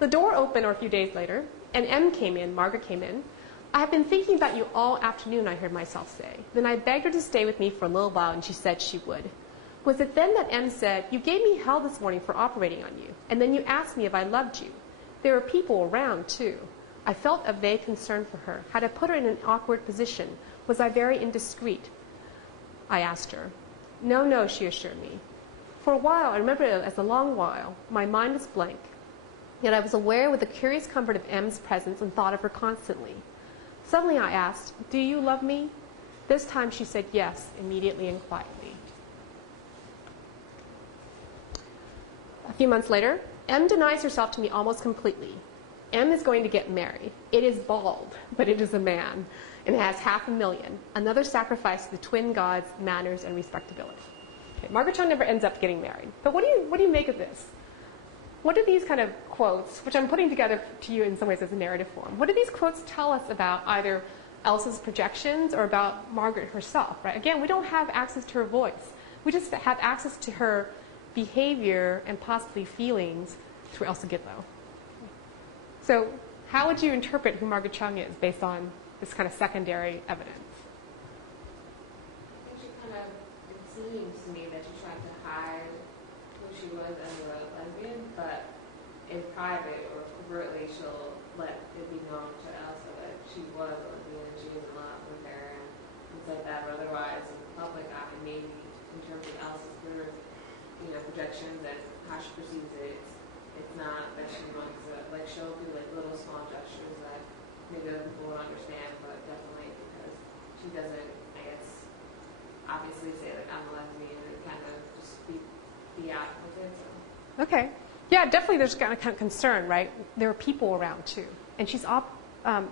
The door opened, or a few days later, and M came in, Margaret came in. "I have been thinking about you all afternoon," I heard myself say. Then I begged her to stay with me for a little while, and she said she would. Was it then that M said, "You gave me hell this morning for operating on you, and then you asked me if I loved you. There were people around, too." I felt a vague concern for her. Had I put her in an awkward position? Was I very indiscreet? I asked her. "No, no," she assured me. For a while, I remember it as a long while, my mind was blank. Yet I was aware with the curious comfort of M's presence and thought of her constantly. Suddenly I asked, "Do you love me?" This time she said yes, immediately and quietly. A few months later, M denies herself to me almost completely. M is going to get married. It is bald, but it is a man, and it has 500,000. Another sacrifice to the twin gods' manners and respectability. Okay, Margaret Chung never ends up getting married. But what do you make of this? What do these kind of quotes, which I'm putting together to you in some ways as a narrative form, what do these quotes tell us about either Elsa's projections or about Margaret herself, right? Again, we don't have access to her voice. We just have access to her behavior and possibly feelings through Elsa Gidlow. So how would you interpret who Margaret Chung is based on this kind of secondary evidence? I think she kind of, it seems to me that she tried to hide who she was as a lesbian, but in private or covertly she'll let it be known to Elsa that she was a lesbian and she was in love with her and things like that. But otherwise, in the public eye, maybe in terms of Elsa's sort of, projections and how she perceives it, it's not that she wants to, like, she'll do like little small gestures that maybe other people won't understand, but definitely because she doesn't, I guess, obviously say like I'm a lesbian and kind of just be out with it. So. Okay. Yeah, definitely there's kind of concern, right? There are people around too. And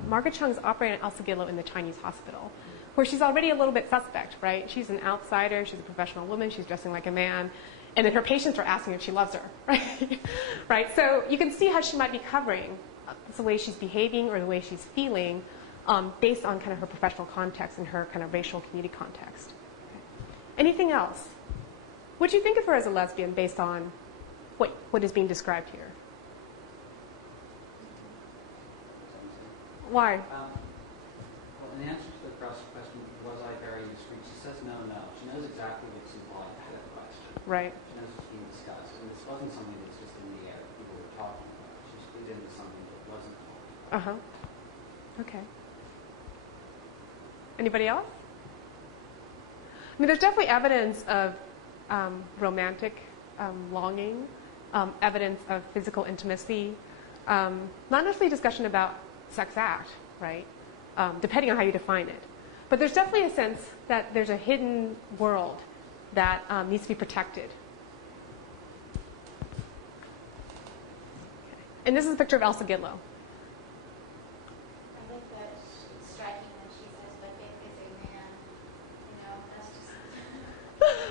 Margaret Chung is operating at Elsa Gidlow in the Chinese hospital, where she's already a little bit suspect, right? She's an outsider, she's a professional woman, she's dressing like a man, and then her patients are asking if she loves her, right? Right? So you can see how she might be covering the way she's behaving or the way she's feeling based on kind of her professional context and her kind of racial community context. Okay. Anything else? Would you think of her as a lesbian based on what is being described here? Why? Well, in answer to the question, was I very discreet? She says no. She knows exactly what's involved in that question. Right. She knows what's being discussed. And this wasn't something that's just in the air that people were talking about. She's put into something that wasn't talked about. Okay. Anybody else? I mean, there's definitely evidence of romantic longing, evidence of physical intimacy, not necessarily discussion about sex act, right? Depending on how you define it. But there's definitely a sense that there's a hidden world that needs to be protected. Okay. And this is a picture of Elsa Gidlow. I think that it's striking when she says, but if it's a man, that's just...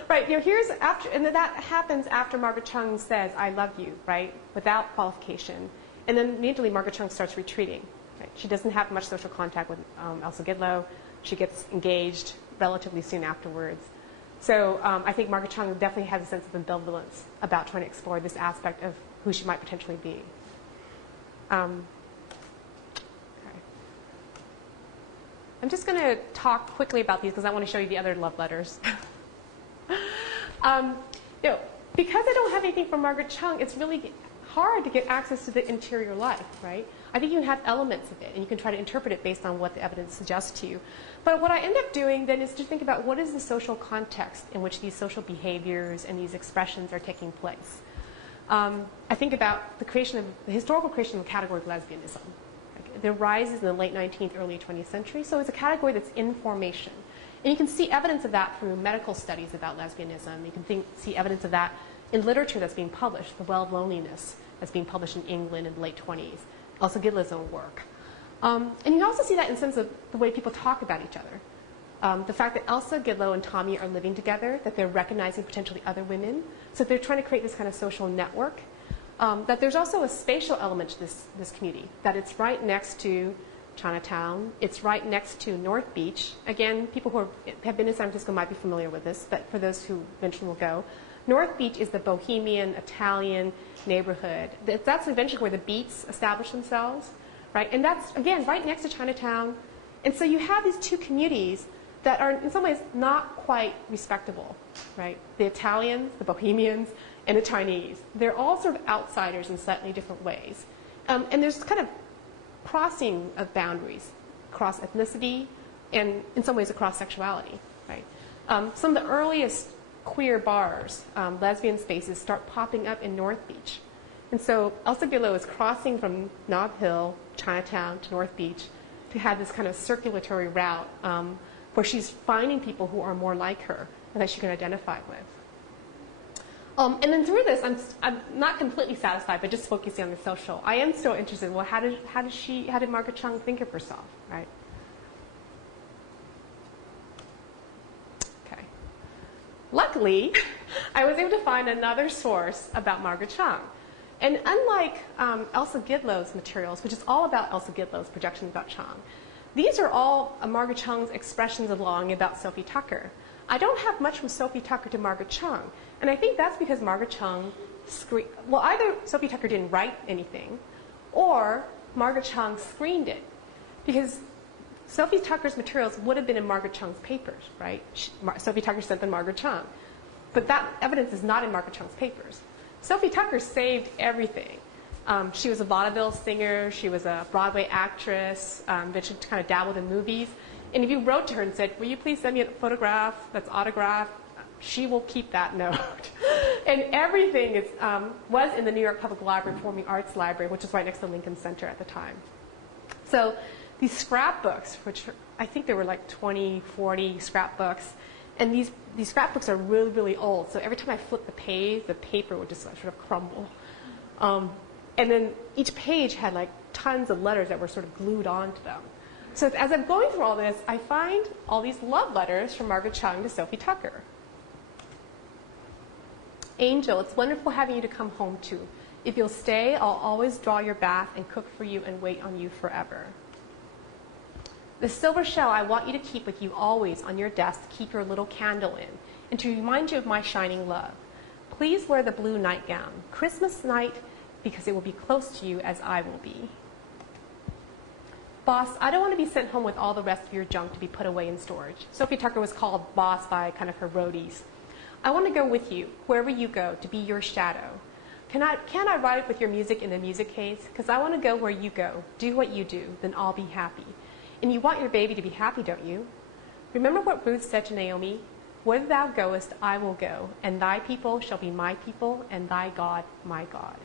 Right, here's after, and that happens after Margaret Chung says, I love you, right, without qualification. And then immediately Margaret Chung starts retreating. Right? She doesn't have much social contact with Elsa Gidlow. She gets engaged relatively soon afterwards. So I think Margaret Chung definitely has a sense of ambivalence about trying to explore this aspect of who she might potentially be. Okay. I'm just going to talk quickly about these because I want to show you the other love letters. Because I don't have anything from Margaret Chung, it's really hard to get access to the interior life, right? I think you can have elements of it, and you can try to interpret it based on what the evidence suggests to you. But what I end up doing then is to think about what is the social context in which these social behaviors and these expressions are taking place. I think about the historical creation of the category of lesbianism. It arises in the late 19th, early 20th century, so it's a category that's in formation. And you can see evidence of that through medical studies about lesbianism. You can see evidence of that in literature that's being published, The Well of Loneliness, that's being published in England in the late 20s, also Gidlow's own work. And you can also see that in the sense of the way people talk about each other. The fact that Elsa Gidlow and Tommy are living together, that they're recognizing potentially other women, so they're trying to create this kind of social network. That there's also a spatial element to this community, that it's right next to Chinatown. It's right next to North Beach. Again, people who have been in San Francisco might be familiar with this, but for those who eventually will go, North Beach is the bohemian, Italian neighborhood. That's eventually where the Beats establish themselves, right? And that's, again, right next to Chinatown. And so you have these two communities that are, in some ways, not quite respectable, right? The Italians, the Bohemians, and the Chinese. They're all sort of outsiders in slightly different ways. And there's kind of crossing of boundaries, across ethnicity, and in some ways across sexuality, right? Some of the earliest queer bars, lesbian spaces, start popping up in North Beach. And so Elsa Gidlow is crossing from Nob Hill, Chinatown, to North Beach to have this kind of circulatory route where she's finding people who are more like her and that she can identify with. And then through this, I'm not completely satisfied, but just focusing on the social. I am still interested. Well, how did Margaret Chung think of herself, right? Okay. Luckily, I was able to find another source about Margaret Chung. And unlike Elsa Gidlow's materials, which is all about Elsa Gidlow's projections about Chung, these are all Margaret Chung's expressions of longing about Sophie Tucker. I don't have much from Sophie Tucker to Margaret Chung. And I think that's because Margaret Chung well, either Sophie Tucker didn't write anything, or Margaret Chung screened it. Because Sophie Tucker's materials would have been in Margaret Chung's papers, right? Sophie Tucker sent them to Margaret Chung. But that evidence is not in Margaret Chung's papers. Sophie Tucker saved everything. She was a vaudeville singer. She was a Broadway actress. But she kind of dabbled in movies. And if you wrote to her and said, will you please send me a photograph that's autographed, she will keep that note. And everything was in the New York Public Library Performing Arts Library, which was right next to Lincoln Center at the time. So these scrapbooks, which I think there were like 20, 40 scrapbooks, and these scrapbooks are really, really old. So every time I flipped the page, the paper would just sort of crumble. And then each page had like tons of letters that were sort of glued onto them. So as I'm going through all this, I find all these love letters from Margaret Chung to Sophie Tucker. Angel, it's wonderful having you to come home to. If you'll stay, I'll always draw your bath and cook for you and wait on you forever. The silver shell I want you to keep with you always on your desk to keep your little candle in and to remind you of my shining love. Please wear the blue nightgown, Christmas night, because it will be close to you as I will be. Boss, I don't want to be sent home with all the rest of your junk to be put away in storage. Sophie Tucker was called boss by kind of her roadies. I want to go with you, wherever you go, to be your shadow. Can I ride with your music in the music case? Because I want to go where you go, do what you do, then I'll be happy. And you want your baby to be happy, don't you? Remember what Ruth said to Naomi? Whither thou goest, I will go, and thy people shall be my people, and thy God, my God.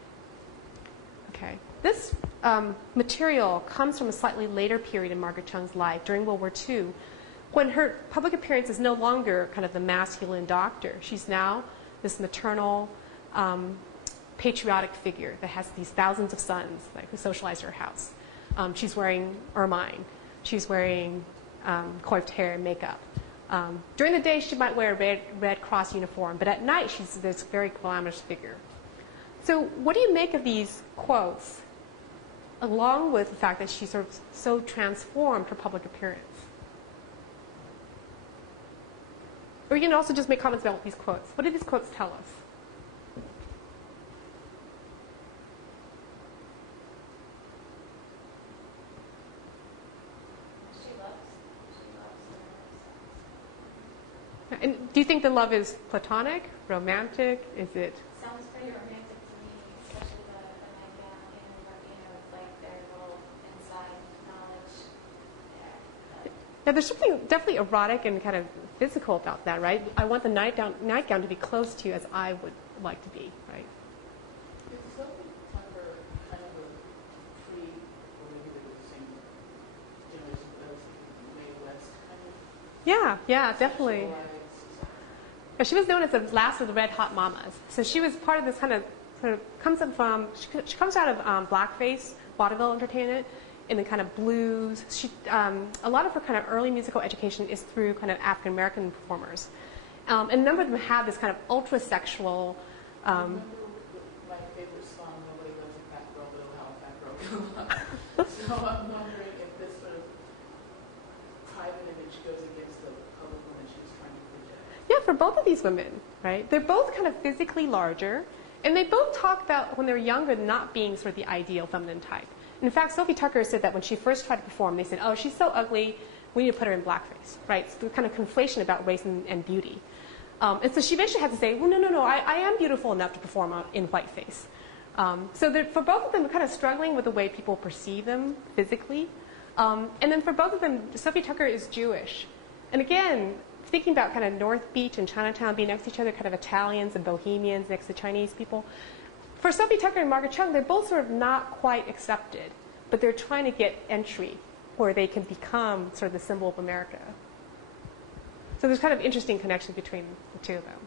Okay. This material comes from a slightly later period in Margaret Chung's life, during World War II, when her public appearance is no longer kind of the masculine doctor. She's now this maternal, patriotic figure that has these thousands of sons who socialize her house. She's wearing ermine. She's wearing coiffed hair and makeup. During the day, she might wear a Red Cross uniform, but at night, she's this very glamorous figure. So what do you make of these quotes, along with the fact that she sort of so transformed her public appearance? Or you can also just make comments about these quotes. What do these quotes tell us? And do you think the love is platonic, romantic? Is it? Sounds pretty romantic to me, especially the nightgown and with like their little inside knowledge there. Yeah, there's something definitely erotic and kind of physical about that, right? I want the nightgown to be close to you as I would like to be, right? Is Sophie Tucker kind of a pre, or maybe they were the same generation as Mae West kind of? Yeah, definitely. Yeah, she was known as the last of the Red Hot Mamas. So she was part of this kind of comes up from, she comes out of blackface, vaudeville entertainment, and then kind of blues. She, a lot of her kind of early musical education is through kind of African American performers. And a number of them have this kind of ultra sexual. I remember my favorite song, Nobody Loves a Fat Girl, but Oh How a Fat Girl Goes. So I'm wondering if this sort of private image goes against the public woman she was trying to project. Yeah, for both of these women, right? They're both kind of physically larger, and they both talk about when they're younger not being sort of the ideal feminine type. In fact, Sophie Tucker said that when she first tried to perform, they said, oh, she's so ugly, we need to put her in blackface, right? So the kind of conflation about race and beauty. And so she eventually had to say, well, no, I am beautiful enough to perform in whiteface. So for both of them, they're kind of struggling with the way people perceive them physically. And then for both of them, Sophie Tucker is Jewish. And again, thinking about kind of North Beach and Chinatown being next to each other, kind of Italians and Bohemians next to Chinese people. For Sophie Tucker and Margaret Chung, they're both sort of not quite accepted, but they're trying to get entry where they can become sort of the symbol of America. So there's kind of interesting connection between the two of them.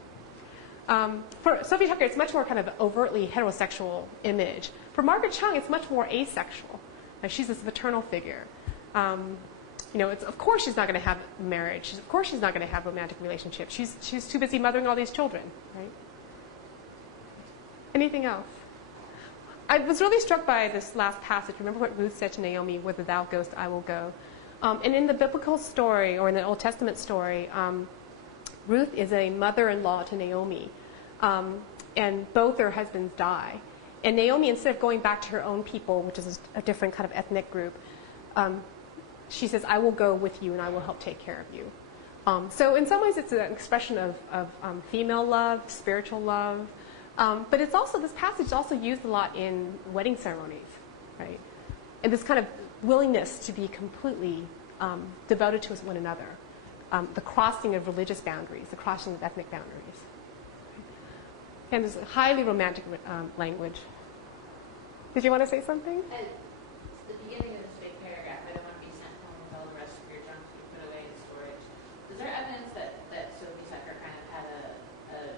For Sophie Tucker, it's much more kind of overtly heterosexual image. For Margaret Chung, it's much more asexual. Like she's this maternal figure. Of course she's not going to have marriage. Of course she's not going to have romantic relationships. She's too busy mothering all these children, right? Anything else? I was really struck by this last passage. Remember what Ruth said to Naomi, "Whither thou goest, I will go." And in the biblical story, or in the Old Testament story, Ruth is a mother-in-law to Naomi. And both their husbands die. And Naomi, instead of going back to her own people, which is a different kind of ethnic group, she says, "I will go with you and I will help take care of you." So in some ways it's an expression of female love, spiritual love. But it's also, this passage is also used a lot in wedding ceremonies, right? And this kind of willingness to be completely devoted to one another. The crossing of religious boundaries, the crossing of ethnic boundaries. And it's highly romantic language. Did you want to say something? At the beginning of this big paragraph, I don't want to be sent home with all the rest of your junk to be put away in storage. Is there evidence that Sophie Tucker kind of had a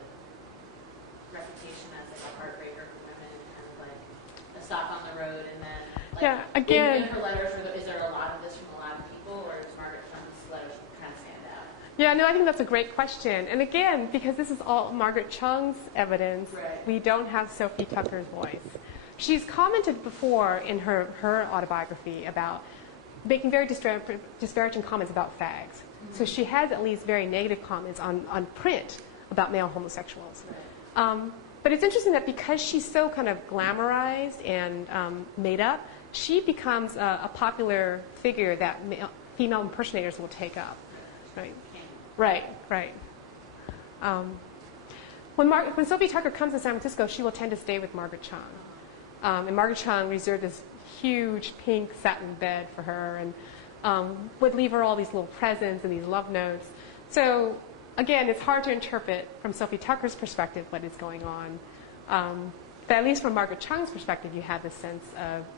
reputation as like a heartbreaker for women, kind of like a stop on the road, and then in her letters, is there a lot of this from a lot of people, or is Margaret Chung's letters kind of stand out? Yeah, no, I think that's a great question. And again, because this is all Margaret Chung's evidence, right, we don't have Sophie Tucker's voice. She's commented before in her autobiography about making very disparaging comments about fags. Mm-hmm. So she has at least very negative comments on print about male homosexuals. Right. But it's interesting that because she's so kind of glamorized and made up, she becomes a popular figure that female impersonators will take up. Right. When Sophie Tucker comes to San Francisco, she will tend to stay with Margaret Chung. And Margaret Chung reserved this huge pink satin bed for her and would leave her all these little presents and these love notes. So again, it's hard to interpret from Sophie Tucker's perspective what is going on. But at least from Margaret Chung's perspective, you have this sense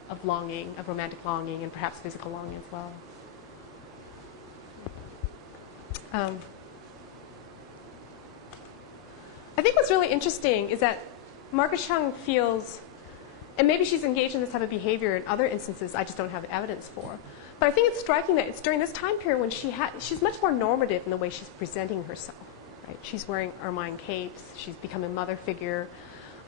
of longing, of romantic longing, and perhaps physical longing as well. I think what's really interesting is that Margaret Chung feels, and maybe she's engaged in this type of behavior in other instances I just don't have evidence for, but I think it's striking that it's during this time period when she's much more normative in the way she's presenting herself. Right? She's wearing ermine capes, she's become a mother figure,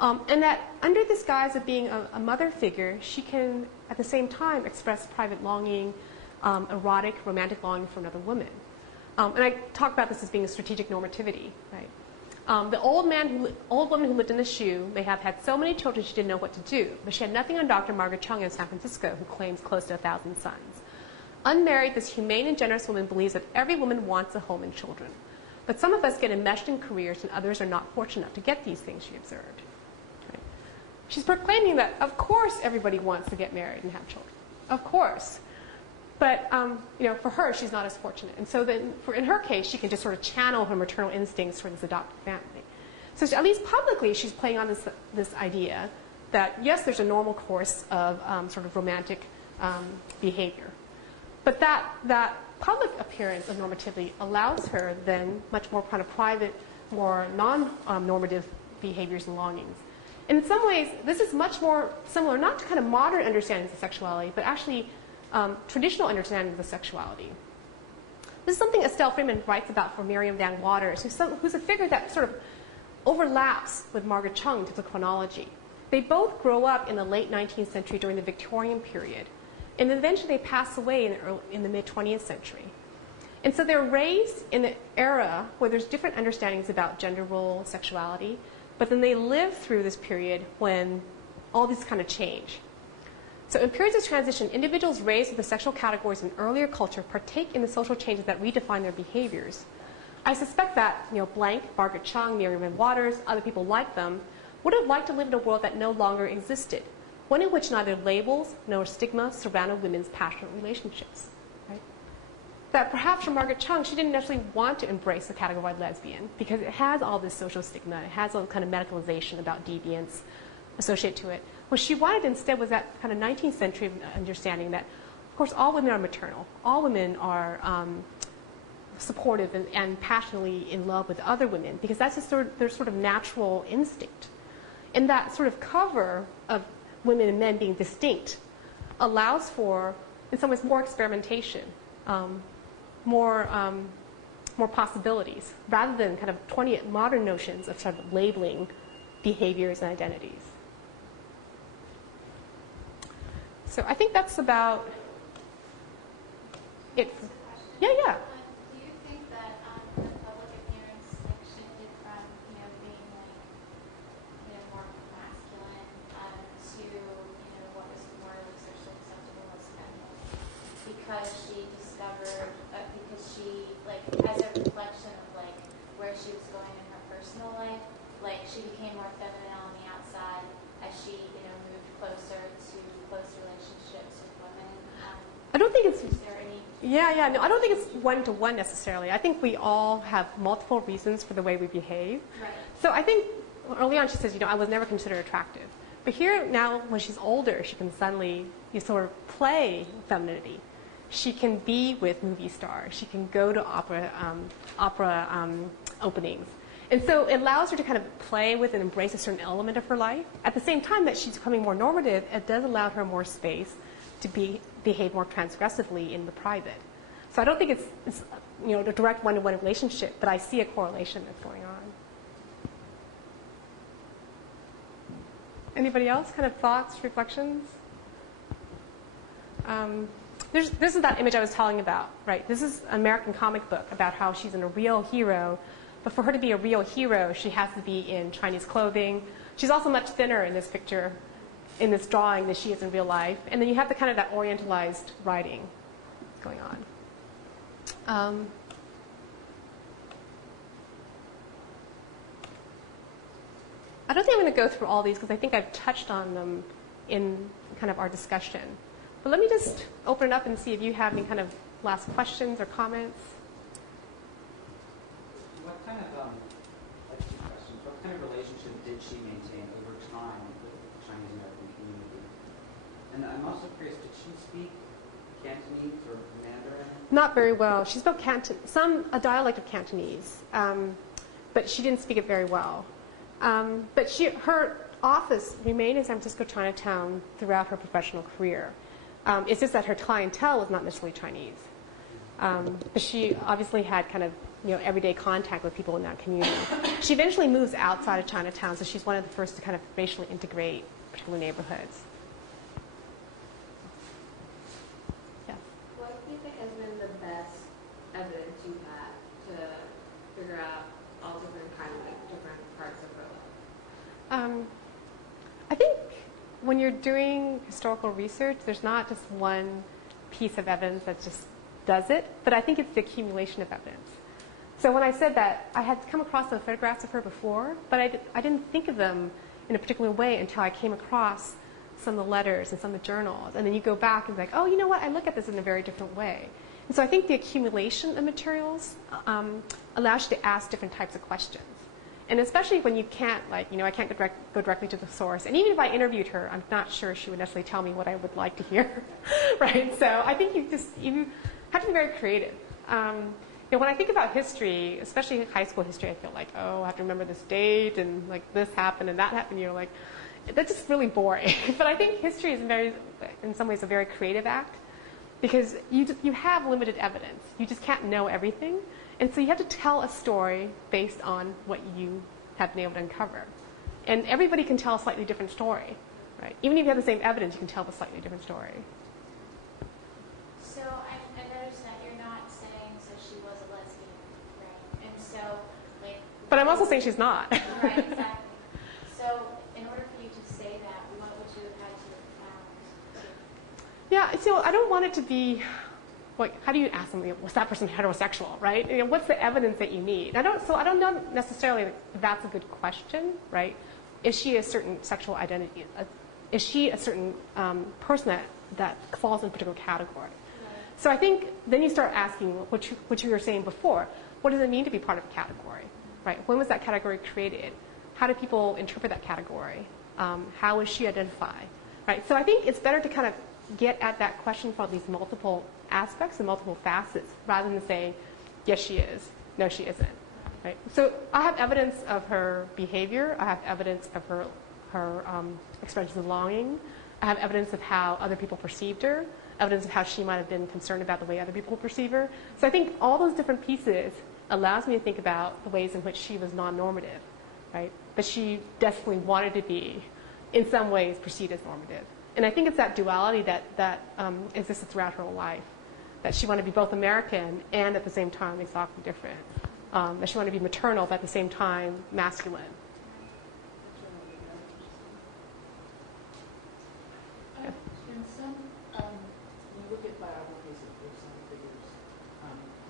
and that under this guise of being a mother figure, she can at the same time express private longing, erotic, romantic longing for another woman. And I talk about this as being a strategic normativity, right? The old woman who lived in the shoe may have had so many children she didn't know what to do, but she had nothing on Dr. Margaret Chung in San Francisco, who claims close to 1,000 sons. Unmarried, this humane and generous woman believes that every woman wants a home and children. But some of us get enmeshed in careers and others are not fortunate enough to get these things, she observed. Right? She's proclaiming that, of course, everybody wants to get married and have children. Of course. But, for her, she's not as fortunate. And so then, in her case, she can just sort of channel her maternal instincts for this adopted family. So at least publicly, she's playing on this idea that, yes, there's a normal course of sort of romantic behavior. But that public appearance of normativity allows her then much more kind of private, more non-normative behaviors and longings. And in some ways, this is much more similar, not to kind of modern understandings of sexuality, but actually traditional understanding of sexuality. This is something Estelle Freeman writes about for Miriam Van Waters, who's a figure that sort of overlaps with Margaret Chung to the chronology. They both grow up in the late 19th century during the Victorian period, and then eventually they pass away in the mid-20th century. And so they're raised in an era where there's different understandings about gender role, sexuality, but then they live through this period when all these kind of change. So in periods of transition, individuals raised with the sexual categories in earlier culture partake in the social changes that redefine their behaviors. I suspect that, blank, Margaret Chung, Miriam Van Waters, other people like them, would have liked to live in a world that no longer existed, one in which neither labels nor stigma surrounded women's passionate relationships. Right? That perhaps for Margaret Chung, she didn't necessarily want to embrace the category lesbian because it has all this social stigma, it has all kind of medicalization about deviance associated to it. What she wanted instead was that kind of 19th century understanding that, of course, all women are maternal. All women are supportive and passionately in love with other women, because that's just their sort of natural instinct. And that sort of cover of women and men being distinct allows for, in some ways, more experimentation, more possibilities, rather than kind of 20th modern notions of sort of labeling behaviors and identities. So I think that's about it. Yeah, yeah. Do you think that the public appearance shifted from, being more masculine to, what was more socially acceptable as feminine? Because she discovered, because she, as a reflection of, where she was going in her personal life, she became more feminine on the outside as she, moved closer to close relationships with women. I don't think it's... Is there any... Yeah, no, I don't think it's one-to-one necessarily. I think we all have multiple reasons for the way we behave. Right. So I think early on she says, I was never considered attractive. But here now, when she's older, she can suddenly sort of play femininity. She can be with movie stars. She can go to opera openings. And so it allows her to kind of play with and embrace a certain element of her life. At the same time that she's becoming more normative, it does allow her more space to behave more transgressively in the private. So I don't think it's a direct one-to-one relationship, but I see a correlation that's going on. Anybody else? Kind of thoughts, reflections? This is that image I was telling about, right? This is an American comic book about how she's a real hero, but for her to be a real hero, she has to be in Chinese clothing. She's also much thinner in this picture, in this drawing, than she is in real life. And then you have the kind of that orientalized writing going on. I don't think I'm going to go through all these because I think I've touched on them in kind of our discussion. But let me just open it up and see if you have any kind of last questions or comments. What kind of, two questions. What kind of relationship did she maintain over time with the Chinese American community? And I'm also curious, did she speak Cantonese or Mandarin? Not very well. She spoke a dialect of Cantonese, but she didn't speak it very well. But her office remained in San Francisco Chinatown throughout her professional career. It's just that her clientele was not necessarily Chinese. But she obviously had kind of everyday contact with people in that community. She eventually moves outside of Chinatown, so she's one of the first to kind of racially integrate particular neighborhoods. Yeah. What do you think has been the best evidence you've had to figure out all different different parts of her life? I think when you're doing historical research, there's not just one piece of evidence that just does it, but I think it's the accumulation of evidence. So when I said that, I had come across the photographs of her before, but I didn't think of them in a particular way until I came across some of the letters and some of the journals. And then you go back and be like, oh, you know what, I look at this in a very different way. And so I think the accumulation of materials allows you to ask different types of questions. And especially when you can't, I can't go directly to the source. And even if I interviewed her, I'm not sure she would necessarily tell me what I would like to hear, right? So I think you have to be very creative. When I think about history, especially high school history, I feel like, oh, I have to remember this date, and this happened and that happened. That's just really boring. But I think history is in some ways, a very creative act, because you have limited evidence. You just can't know everything. And so you have to tell a story based on what you have been able to uncover. And everybody can tell a slightly different story, right? Even if you have the same evidence, you can tell a slightly different story. So I noticed that you're not saying so she was a lesbian, right? And so, But I'm also saying she's not. Right, exactly. So in order for you to say that, what would you have had to have found? Yeah, so I don't want it to be... how do you ask somebody, was that person heterosexual, right? What's the evidence that you need? I don't know necessarily if that's a good question, right? Is she a certain sexual identity? Is she a certain person that falls in a particular category? Right. So I think then you start asking what you were saying before. What does it mean to be part of a category, right? When was that category created? How do people interpret that category? How is she identified, right? So I think it's better to kind of get at that question from these multiple aspects and multiple facets, rather than say, yes, she is. No, she isn't. Right? So I have evidence of her behavior. I have evidence of her expressions of longing. I have evidence of how other people perceived her, evidence of how she might have been concerned about the way other people perceive her. So I think all those different pieces allows me to think about the ways in which she was non-normative, right? But she definitely wanted to be, in some ways, perceived as normative. And I think it's that duality that existed throughout her whole life, that she wanted to be both American and at the same time exotically different. That she wanted to be maternal, but at the same time masculine. In some, when you look at biographies of some figures,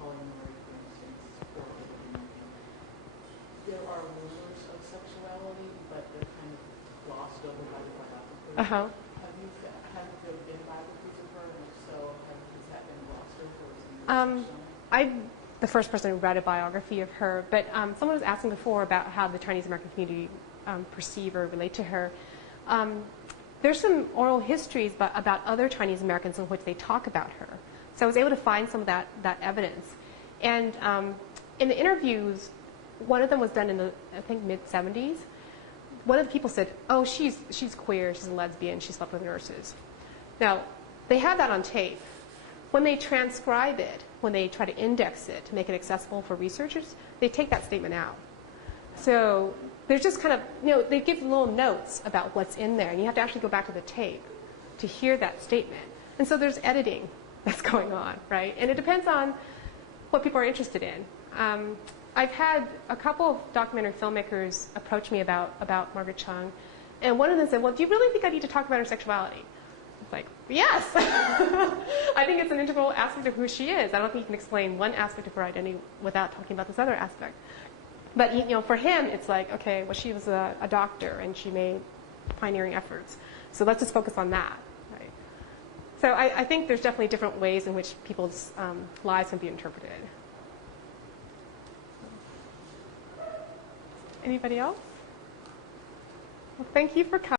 Pauline Murray, for instance, or there are rumors of sexuality, but they're kind of glossed over by the biographers. Uh-huh. Have there been biographies of her, and if so, has that been glossed over? I'm the first person who read a biography of her, but someone was asking before about how the Chinese American community perceive or relate to her. There's some oral histories about other Chinese Americans in which they talk about her. So I was able to find some of that evidence. And in the interviews, one of them was done in the, I think, mid-70s. One of the people said, oh, she's queer, she's a lesbian, she slept with nurses. Now, they have that on tape. When they transcribe it, when they try to index it to make it accessible for researchers, they take that statement out. So there's just kind of, they give little notes about what's in there, and you have to actually go back to the tape to hear that statement. And so there's editing that's going on, right? And it depends on what people are interested in. I've had a couple of documentary filmmakers approach me about Margaret Chung, and one of them said, well, do you really think I need to talk about her sexuality? It's like, yes. I think it's an integral aspect of who she is. I don't think you can explain one aspect of her identity without talking about this other aspect. But for him, it's like, okay, well, she was a doctor and she made pioneering efforts. So let's just focus on that. Right? So I think there's definitely different ways in which people's lives can be interpreted. Anybody else? Well, thank you for coming.